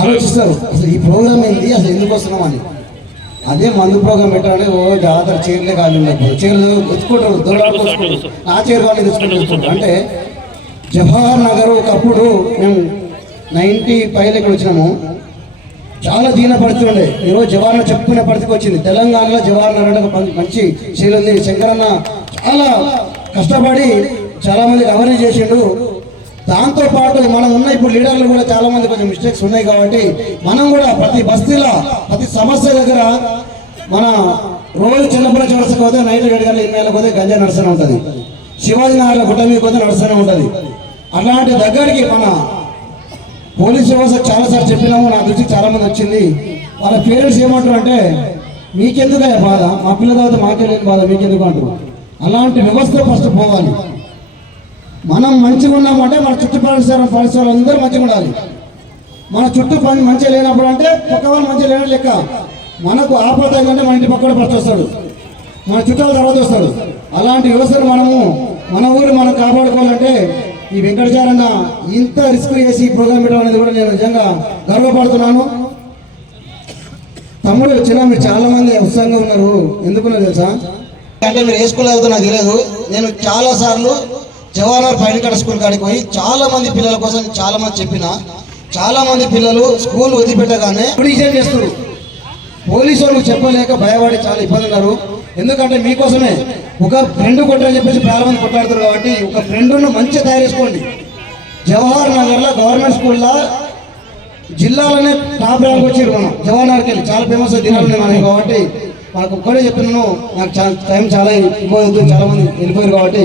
ఆలోచిస్తారు అసలు ఈ ప్రోగ్రాం ఏంటి, అసలు ఎందుకు వస్తున్నాం అని. అదే మందు ప్రోగ్రాం పెట్టాలంటే ఓ జాతర చీరలే కాదు, చీరలు తెచ్చుకుంటారు, దొరకలు నా చీర కానీ తెచ్చుకుంటారు. అంటే జవహర్ నగర్ ఒకప్పుడు మేము 95 వచ్చినాము, చాలా దీన పరిస్థితి ఉండే. ఈరోజు జవహర్ నగర్ చెప్పుకునే పరిస్థితికి వచ్చింది. తెలంగాణలో జవహర్ నగర్ అంటే ఒక మంచి శైలి ఉంది. శంకరన్న చాలా కష్టపడి చాలా మందికి అవేర్నెస్ చేసిండు. దాంతోపాటు మనం ఉన్న ఇప్పుడు లీడర్లు కూడా చాలా మంది కొంచెం మిస్టేక్స్ ఉన్నాయి కాబట్టి మనం కూడా ప్రతి బస్తీలో ప్రతి సమస్య దగ్గర మన రోజు చిన్నపిల్ల చౌరస్తకు పోతే నైట్ 7 గంటల 20 పోతే గంజా నడుస్తూనే ఉంటుంది, శివాజీ నగర్లో గుట్ట మీద పోతే నడుస్తూనే ఉంటుంది. అలాంటి దగ్గరికి మన పోలీస్ వ్యవస్థ చాలాసార్లు చెప్పినాము, నా దృష్టికి చాలా మంది వచ్చింది. వాళ్ళ పేరెంట్స్ ఏమంటారు అంటే మీకెందుకు బాధ, మా పిల్ల తర్వాత మాకే లేని బాధ మీకెందుకు అంటారు. అలాంటి వ్యవస్థ ఫస్ట్ పోవాలి. మనం మంచిగా ఉన్నామంటే మన పరిసరాలు అందరూ మంచిగా ఉండాలి. మన చుట్టూ మంచిగా లేనప్పుడు అంటే పక్క వాళ్ళు మంచిగా లేని లెక్క. మనకు ఆపద ఏంటంటే మన ఇంటి పక్కన పరిచి వస్తాడు, మన చుట్టాల తర్వాత వస్తాడు. అలాంటి వ్యవస్థను మనము మన ఊరు మనం కాపాడుకోవాలంటే ఈ వెంకటాచార్య ఇంత రిస్క్ చేసి ఈ ప్రోగ్రాం పెట్టడం అనేది కూడా నేను నిజంగా గర్వపడుతున్నాను. తమ్ముడు వచ్చినా మీరు చాలా మంది ఉత్సాహంగా ఉన్నారు. ఎందుకున్నా తెలుసా, అంటే మీరు ఏ స్కూల్ అవుతున్నా నాకు తెలియదు. నేను చాలా సార్లు జవహర్ పైనకడ స్కూల్ కాడికి పోయి చాలా మంది పిల్లల కోసం చాలా మంది చెప్పిన, చాలా మంది పిల్లలు స్కూల్ వదిలిపెట్టగానే డిజైన్ చేస్తారు. పోలీసు వాళ్ళు చెప్పలేక భయపడి చాలా ఇబ్బంది ఉన్నారు. ఎందుకంటే మీకోసమే ఒక ఫ్రెండ్ కొట్టని చెప్పేసి చాలా మంది కొట్లాడుతారు. కాబట్టి ఒక ఫ్రెండ్ను మంచిగా తయారు చేసుకోండి. జవహర్ నగర్లో గవర్నమెంట్ స్కూల్లో జిల్లాలోనే టాప్ ర్యాంక్ వచ్చారు. మనం జవహర్ నగర్కి వెళ్ళి చాలా ఫేమస్ దినాలు మనకి. కాబట్టి మనకు ఒక్కడే చెప్తున్నాను, నాకు టైం చాలా ఇవ్వద్దు, చాలా మంది వెళ్ళిపోయారు. కాబట్టి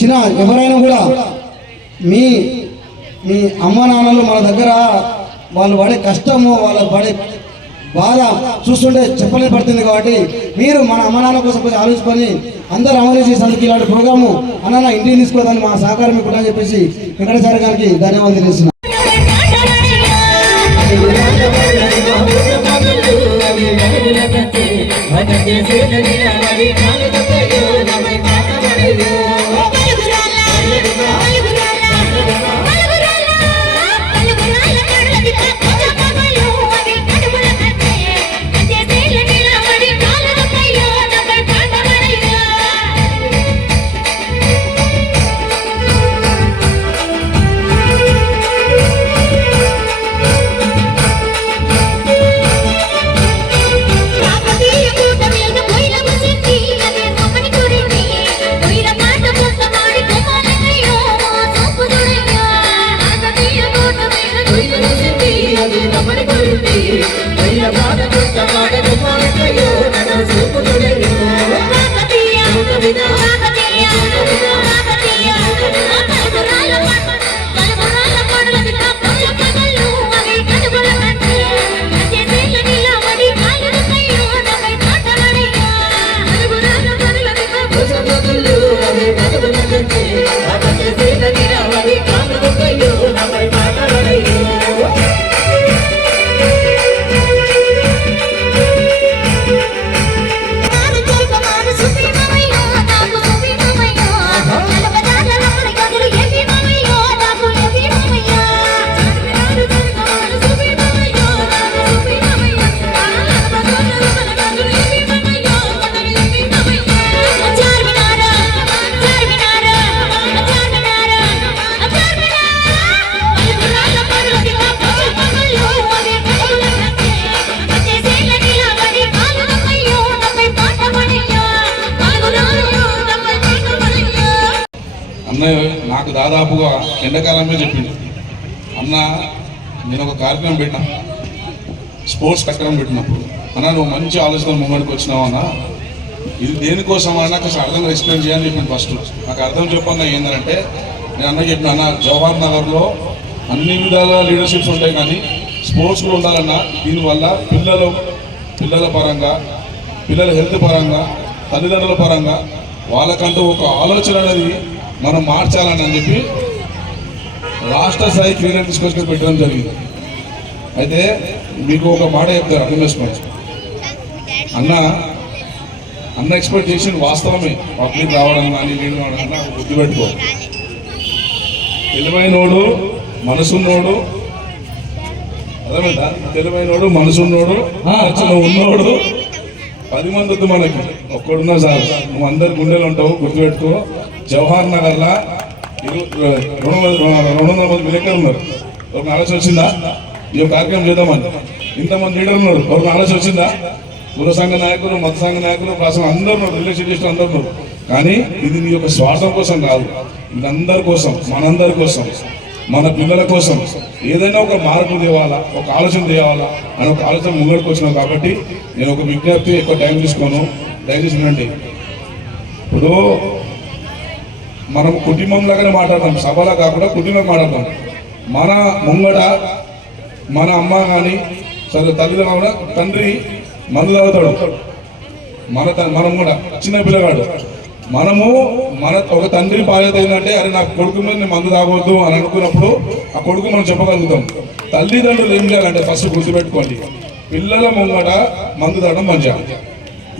చిన్న ఎవరైనా కూడా మీ మీ అమ్మ నాన్నలు మన దగ్గర వాళ్ళు పడే కష్టము, వాళ్ళ పడే బాధ చూస్తుంటే చెప్పలేదు పడుతుంది. కాబట్టి మీరు మన అమ్మ నాన్న కోసం కొంచెం ఆలోచించుకొని అందరూ అమలు చేసేందుకు ఇలాంటి ప్రోగ్రాము అన్న ఇంటికి తీసుకోవడానికి మా సహకారం మీకు అని చెప్పేసి వెంకటాచార్య గారికి ధన్యవాదాలు తెలుస్తున్నాను. కాకతీయ కూటమిలను దాదాపుగా ఎండాకాలమే చెప్పింది, అన్న నేను ఒక కార్యక్రమం పెట్టినా, స్పోర్ట్స్ కార్యక్రమం పెట్టినప్పుడు అన్న నువ్వు మంచి ఆలోచన ముంగడికి వచ్చినావు అన్న, ఇది దేనికోసం అన్న నాకు అర్థంగా ఎక్స్ప్లెయిన్ చేయాలని చెప్పాను. ఫస్ట్ నాకు అర్థం చెప్పన్నా ఏంటంటే, నేను అన్న చెప్పిన అన్న జవహర్ నగర్లో అన్ని విధాల లీడర్షిప్స్ ఉంటాయి కానీ స్పోర్ట్స్ కూడా ఉండాలన్న. దీనివల్ల పిల్లల పరంగా, పిల్లల హెల్త్ పరంగా, తల్లిదండ్రుల పరంగా వాళ్ళకంటూ ఒక ఆలోచన అనేది మనం మార్చాలని అని చెప్పి రాష్ట్ర స్థాయి క్రీడలు తీసుకొచ్చి పెట్టడం జరిగింది. అయితే మీకు ఒక మాట చెప్తారు, అర్థం చేసుకోవచ్చు. అన్న ఎక్స్పెక్ట్ చేసిన వాస్తవమే, పబ్లిక్ రావడం కానీ నీళ్ళు రావడం కానీ గుర్తుపెట్టుకో. తెలివైనోడు మనసున్నోడు, అర్థమైందా? తెలివైనోడు మనసున్నోడు ఉన్నోడు 10 మంది వద్దు మనకి, ఒక్కడున్నా సార్. నువ్వు అందరి గుండెలు ఉంటావు, గుర్తుపెట్టుకో. జవహర్ నగర్లో 200 మంది విలేకరులు ఉన్నారు. ఒక ఆలోచన వచ్చిందా ఈ కార్యక్రమం చేద్దామని? ఇంతమంది లీడర్లు ఉన్నారు, ఒక ఆలోచన వచ్చిందా? కుల సంఘ నాయకులు, మత సంఘ నాయకులు, అసలు అందరూ ఉన్నారు, రిలేషన్ చేసిన అందరూ ఉన్నారు. కానీ ఇది నీ యొక్క స్వార్థం కోసం కాదు, ఇది అందరి కోసం, మనందరి కోసం, మన పిల్లల కోసం ఏదైనా ఒక మార్పు తేవాలా, ఒక ఆలోచన తేవాలా అని ఒక ఆలోచన ముంగడికి వచ్చినాం. కాబట్టి నేను ఒక విజ్ఞప్తి, ఎక్కువ టైం తీసుకోను, దయచేసి వినండి. ఇప్పుడు మనం కుటుంబం లాగానే మాట్లాడతాం, సభలా కాకుండా కుటుంబం మాట్లాడతాం. మన ముంగట మన అమ్మ కానీ సరే తల్లిదండ్రులు కూడా, తండ్రి మందు తాగుతాడు, మనం కూడా చిన్న పిల్లగాడు. మన ఒక తండ్రి బాధ్యత ఏంటంటే, అరే నా కొడుకు మీద నేను మందు తాగవద్దు అని అనుకున్నప్పుడు ఆ కొడుకు మనం చెప్పగలుగుతాం. తల్లిదండ్రులు ఏం చేయాలంటే ఫస్ట్ గుర్తుపెట్టుకోండి, పిల్లల ముంగట మందు తాగడం మంచిగా,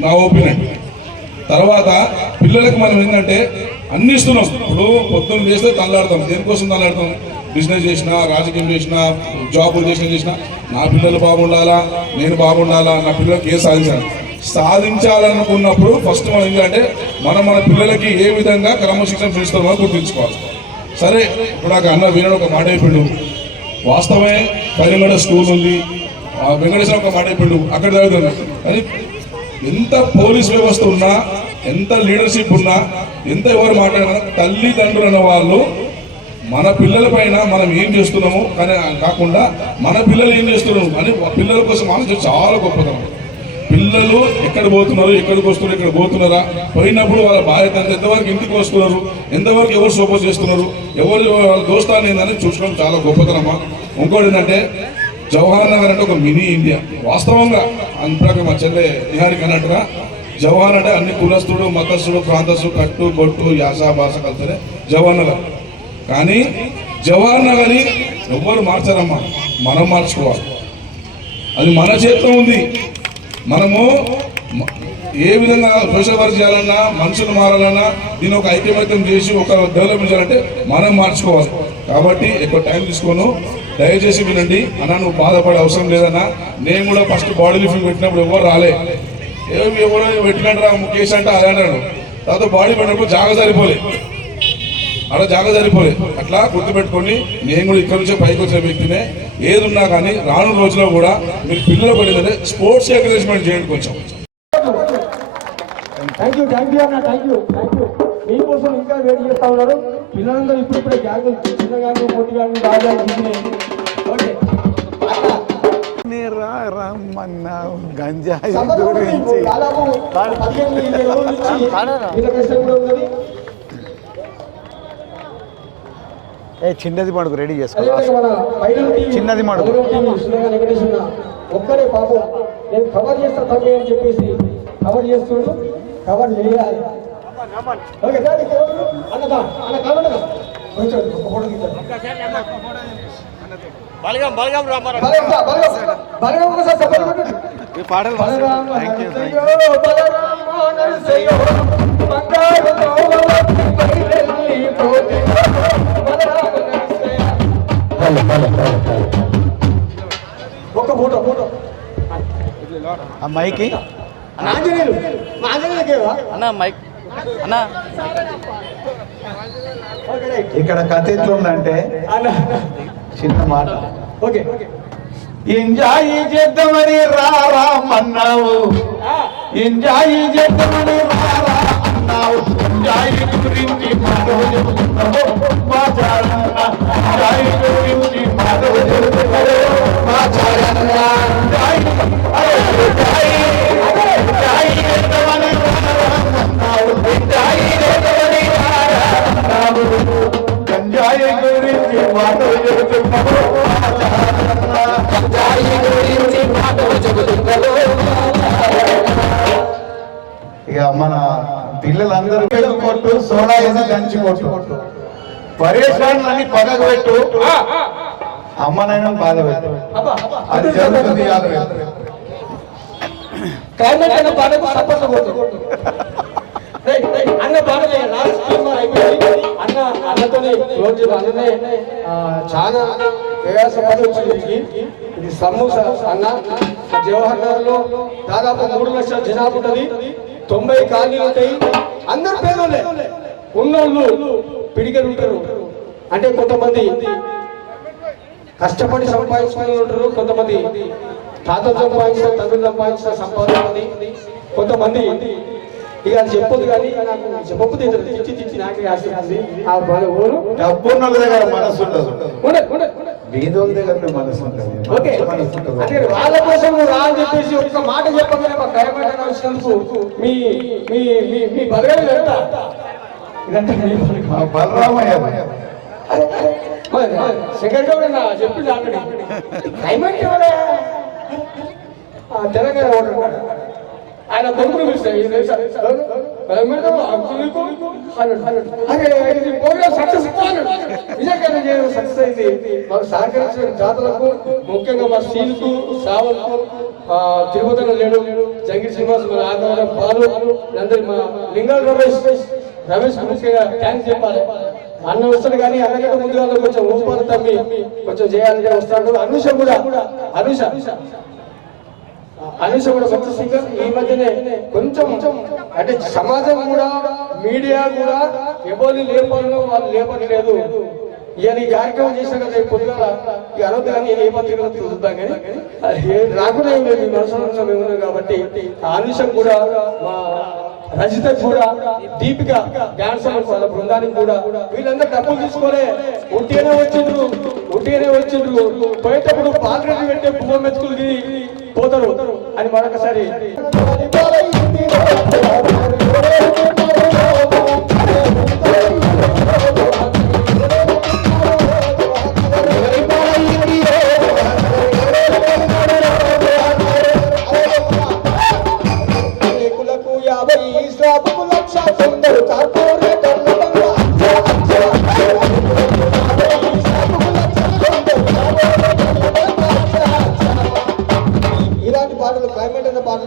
నా ఒపీనియన్. తర్వాత పిల్లలకు మనం ఏంటంటే అన్ని ఇస్తున్నాం. ఇప్పుడు పొద్దున్న చేస్తే తల్లాడతాం, దేనికోసం తల్లాడతాం? బిజినెస్ చేసినా, రాజకీయం చేసినా, జాబులు చేసినా నా పిల్లలు బాగుండాలా, నేను బాగుండాలా, నా పిల్లలకి ఏం సాధించాలనుకున్నప్పుడు ఫస్ట్ మనం ఏంటంటే మన పిల్లలకి ఏ విధంగా క్రమశిక్షణ పెంచుతామో గుర్తుంచుకోవాలి. సరే ఇప్పుడు నాకు అన్న వీరడు ఒక మాట అయిపోయాడు, వాస్తవమే. కరీంగడ స్కూల్ ఉంది, వెంకటేశ్వర ఒక మాట అయిపోయాడు, అక్కడ చదువుతుంది. కానీ ఎంత పోలీస్ వ్యవస్థ ఉన్నా, ఎంత లీడర్షిప్ ఉన్నా, ఎంత ఎవరు మాట్లాడినా తల్లిదండ్రులు అన్న వాళ్ళు మన పిల్లల పైన మనం ఏం చేస్తున్నాము కానీ కాకుండా మన పిల్లలు ఏం చేస్తున్నాము అని పిల్లల కోసం ఆలోచన చాలా గొప్పతనం. పిల్లలు ఎక్కడ పోతున్నారు, ఎక్కడికి వస్తున్నారు, ఇక్కడ పోతున్నారా, పోయినప్పుడు వాళ్ళ బాధ్యత ఎంతవరకు ఇంటికి వస్తున్నారు, ఎంతవరకు ఎవరు సపోర్ట్ చేస్తున్నారు, ఎవరు వాళ్ళ దోస్తాన్ని ఏందని చూసుకోవడం చాలా గొప్పతనమా. ఇంకోటి ఏంటంటే జవహర్ నగర్ అంటే ఒక మినీ ఇండియా. వాస్తవంగా అంతగా మా చెల్లె నిహారిక అన్నట్టుగా జవహర్ అంటే అన్ని కులస్తుడు, మతస్థుడు, ప్రాంతస్తుడు, కట్టు బొట్టు, యాస భాష కలితేనే జవహర్ నగర్. కానీ జవహర్ నగర్ని ఎవ్వరు మార్చారమ్మా, మనం మార్చుకోవాలి. అది మన చేతిలో ఉంది. మనము ఏ విధంగా సోషల్ వర్క్ చేయాలన్నా, మనుషులు మారాలన్నా, దీన్ని ఒక ఐక్యమత్యం చేసి ఒక డెవలప్మెంట్ చేయాలంటే మనం మార్చుకోవాలి. కాబట్టి ఎక్కువ టైం తీసుకోను, దయచేసి వినండి. అన్న నువ్వు బాధపడే అవసరం లేదన్నా. నేను కూడా ఫస్ట్ బాడీ లిఫ్టింగ్ పెట్టినప్పుడు ఎవరు రాలే, ఎవరో పెట్టినట్టు ముఖేష్ అంటే అదే అన్నాడు. తర్వాత బాడీ పెట్టినప్పుడు జాగ సరిపోలే, అలా జాగ సరిపోలే. అట్లా గుర్తుపెట్టుకొని నేను కూడా ఇక్కడ నుంచే పైకి వచ్చిన వ్యక్తినే. ఏది ఉన్నా కానీ రాను రోజుల్లో కూడా మీరు పిల్లలు పడిందంటే స్పోర్ట్స్ ఎంకరేజ్మెంట్ చేయండి కొంచెం. థ్యాంక్ యూ అన్న, థ్యాంక్ యూ. మీకోసం ఇంకా వెయిట్ చేస్తా ఉన్నారు పిల్లలందరూ. ఇప్పుడిప్పుడే గ్యాంగ్, చిన్న గ్యాంగ్, మొట్టి గ్యాంగ్, రాజా ఓకే. గంజాయి చిన్నది మడుగు రెడీ చేసుకోవాలి, చిన్నది మడుగు. ఒక్కడే పాపం నేను కవర్ చేస్తా తమ్మి అని చెప్పేసి కవర్ చేస్తుడు, కవర్ చేయాలి. ఓకే అన్నదా అన్న కావాలన్నా కొంచెం ఒక ఫోటో ఒక ఫోటో మైకి అన్న మైక్ అన్న. ఇక్కడ కథ ఎట్లుందంటే చిన్న మాట, ఓకే ఎంజాయ్ చేద్దామని రారా అన్నావు, ఎంజాయ్ చేద్దామని రారా అన్నావు, గంజాయి గురించి మాధవ చెబుతున్నాము మా చారన్న గంజాయి గురించి మాధవ చెబుతున్నాము మా చారన్న గంజాయి గంజాయి గురించి మాధవ చెబుతున్నాము గంజాయి గురించి మాధవ చెబుతున్నాము. ఇక మన పిల్లలందరూ కొట్టు సోడా వేసి దంచి కొట్టు పరేషాన్లన్నీ పగకు పెట్టు అమ్మనైనా బాధ పెట్టు అది జరుగుతుంది. క్లైమేట్ పాటకు సపోర్ట్ కొట్టు అన్న పాటలే అన్నతోనే రోజు అన్ననే చాలా ప్రయాసపడి వచ్చింది. ఇది సమూస అన్న జవహర్ నగర్ లో దాదాపు 3 లక్షల జనాభా ఉంటుంది, 90 కాలనీలు ఉంటాయి. అందరు పేదోళ్ళే, ఉన్నోళ్ళు పిడిగలు ఉంటారు. అంటే కొంతమంది కష్టపడి సంపాదించుకుని ఉంటారు, కొంతమంది తాతలు సంపాదించిన తండ్రులు సంపాదించిన సంపాదన ఉంది, కొంతమంది ఇక అది చెప్పదు కానీ నాకు చెప్పదు తిచ్చి నాకే ఆశిస్తుంది. ఆ ఊరు డబ్బున్న దగ్గర మనసు ఉండదు, బీదోళ్ళ దగ్గర మనసు ఉంటుంది. ఓకే, అంటే వాళ్ళ కోసం రా అని చెప్పేసి ఒక్క మాట చెప్పగానే మా క్లైమేట్ వచ్చినందుకు మీ మీ మీ బలగాలి వెళ్తా ఇదంతా బలరామయ్య సెకండ్ కూడా చెప్పింది ఆల్రెడీ. క్లైమేట్ తెలంగాణ ఓటర్ ఆయన కొడుకులు పిలుస్తాయి సక్సెస్ అయింది. మాకు సహకరించిన జాతరకు ముఖ్యంగా మా సీలుకు సావల్కు తిరుపతిలో లేడు జంగిరి శ్రీనివాస్ మన ఆధ్వర్యం పాలు అందరి మా లింగాల రమేష్ ముఖ్యంగా థ్యాంక్స్ చెప్పాలి. అన్న వస్తాడు కానీ అన్నకంటే ముందుగా కొంచెం ఊపాలు తమ్మి కొంచెం చేయాలని వస్తాడు. అనుష కూడా మంచి సింగర్. ఈ మధ్యనే కొంచెం అంటే సమాజం కూడా మీడియా కూడా ఎవరిని లేపాలో వాళ్ళు లేపట్లేదు. ఇవాళ ఈ కార్యక్రమం చేసిన కదా పొద్దుగా ఈ అనవద్దు కానీ ఏ పత్రికలు చూద్దాం కానీ రాకుండా మీ మనసులో మేము ఉన్నాం కాబట్టి ఆనుషం కూడా మా రజిత కూడా దీపిక డాన్స్ వాళ్ళ బృందానికి కూడా వీళ్ళందరూ డబ్బులు తీసుకొని ఒట్టిగానే వచ్చిండ్రు పోయేటప్పుడు పాత్రలు పెట్టే పువ్వు మెతుకులు పోతారు అని మరొకసారి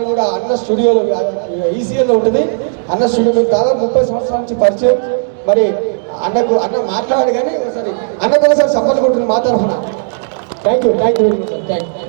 కూడా అన్న స్టూడియోలో ఈసీఎల్లో ఉంటుంది. అన్న స్టూడియో దాదాపు 30 సంవత్సరాల నుంచి పరిచయం. మరి అన్న మాట్లాడాడు కానీ ఒకసారి అన్నకు ఒకసారి సపోర్ట్ కొట్టింది మా తరఫున. Thank you very much sir. Thank you.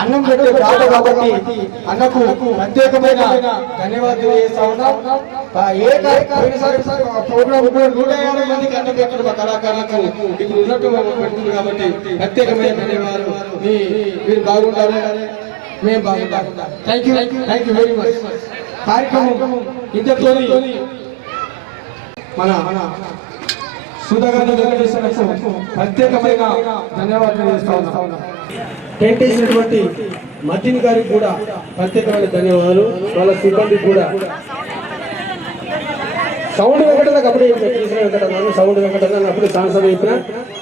అన్నం పెట్టే బాధ కాబట్టి అన్నకు ప్రత్యేకమైన ధన్యవాదాలు చేస్తా ఉన్నాం. ఏ ప్రోగ్రామ్ 150 మందికి అన్నం పెట్టడం మా కళాకారులకు ఇప్పుడు ఉన్నట్టు పెడుతుంది కాబట్టి ప్రత్యేకమైన ధన్యవాదాలు. మీరు బాగుండాలి, మేము బాగుంటాం. Thank you very much. కార్యక్రమం ఇంతతో మన సుధాకర్ వెంకటేశ్వరకు ప్రత్యేకమైన ధన్యవాదాలు చేస్తా ఉన్నా. టెంట్ వేసినటువంటి మతిన్ గారికి కూడా ప్రత్యేకమైన ధన్యవాదాలు. వాళ్ళ సిబ్బందికి కూడా. సౌండ్ వెంకట నాకు అప్పుడే చెప్పిన సౌండ్ వెంకట అప్పుడే ఛాన్స్ చెప్పిన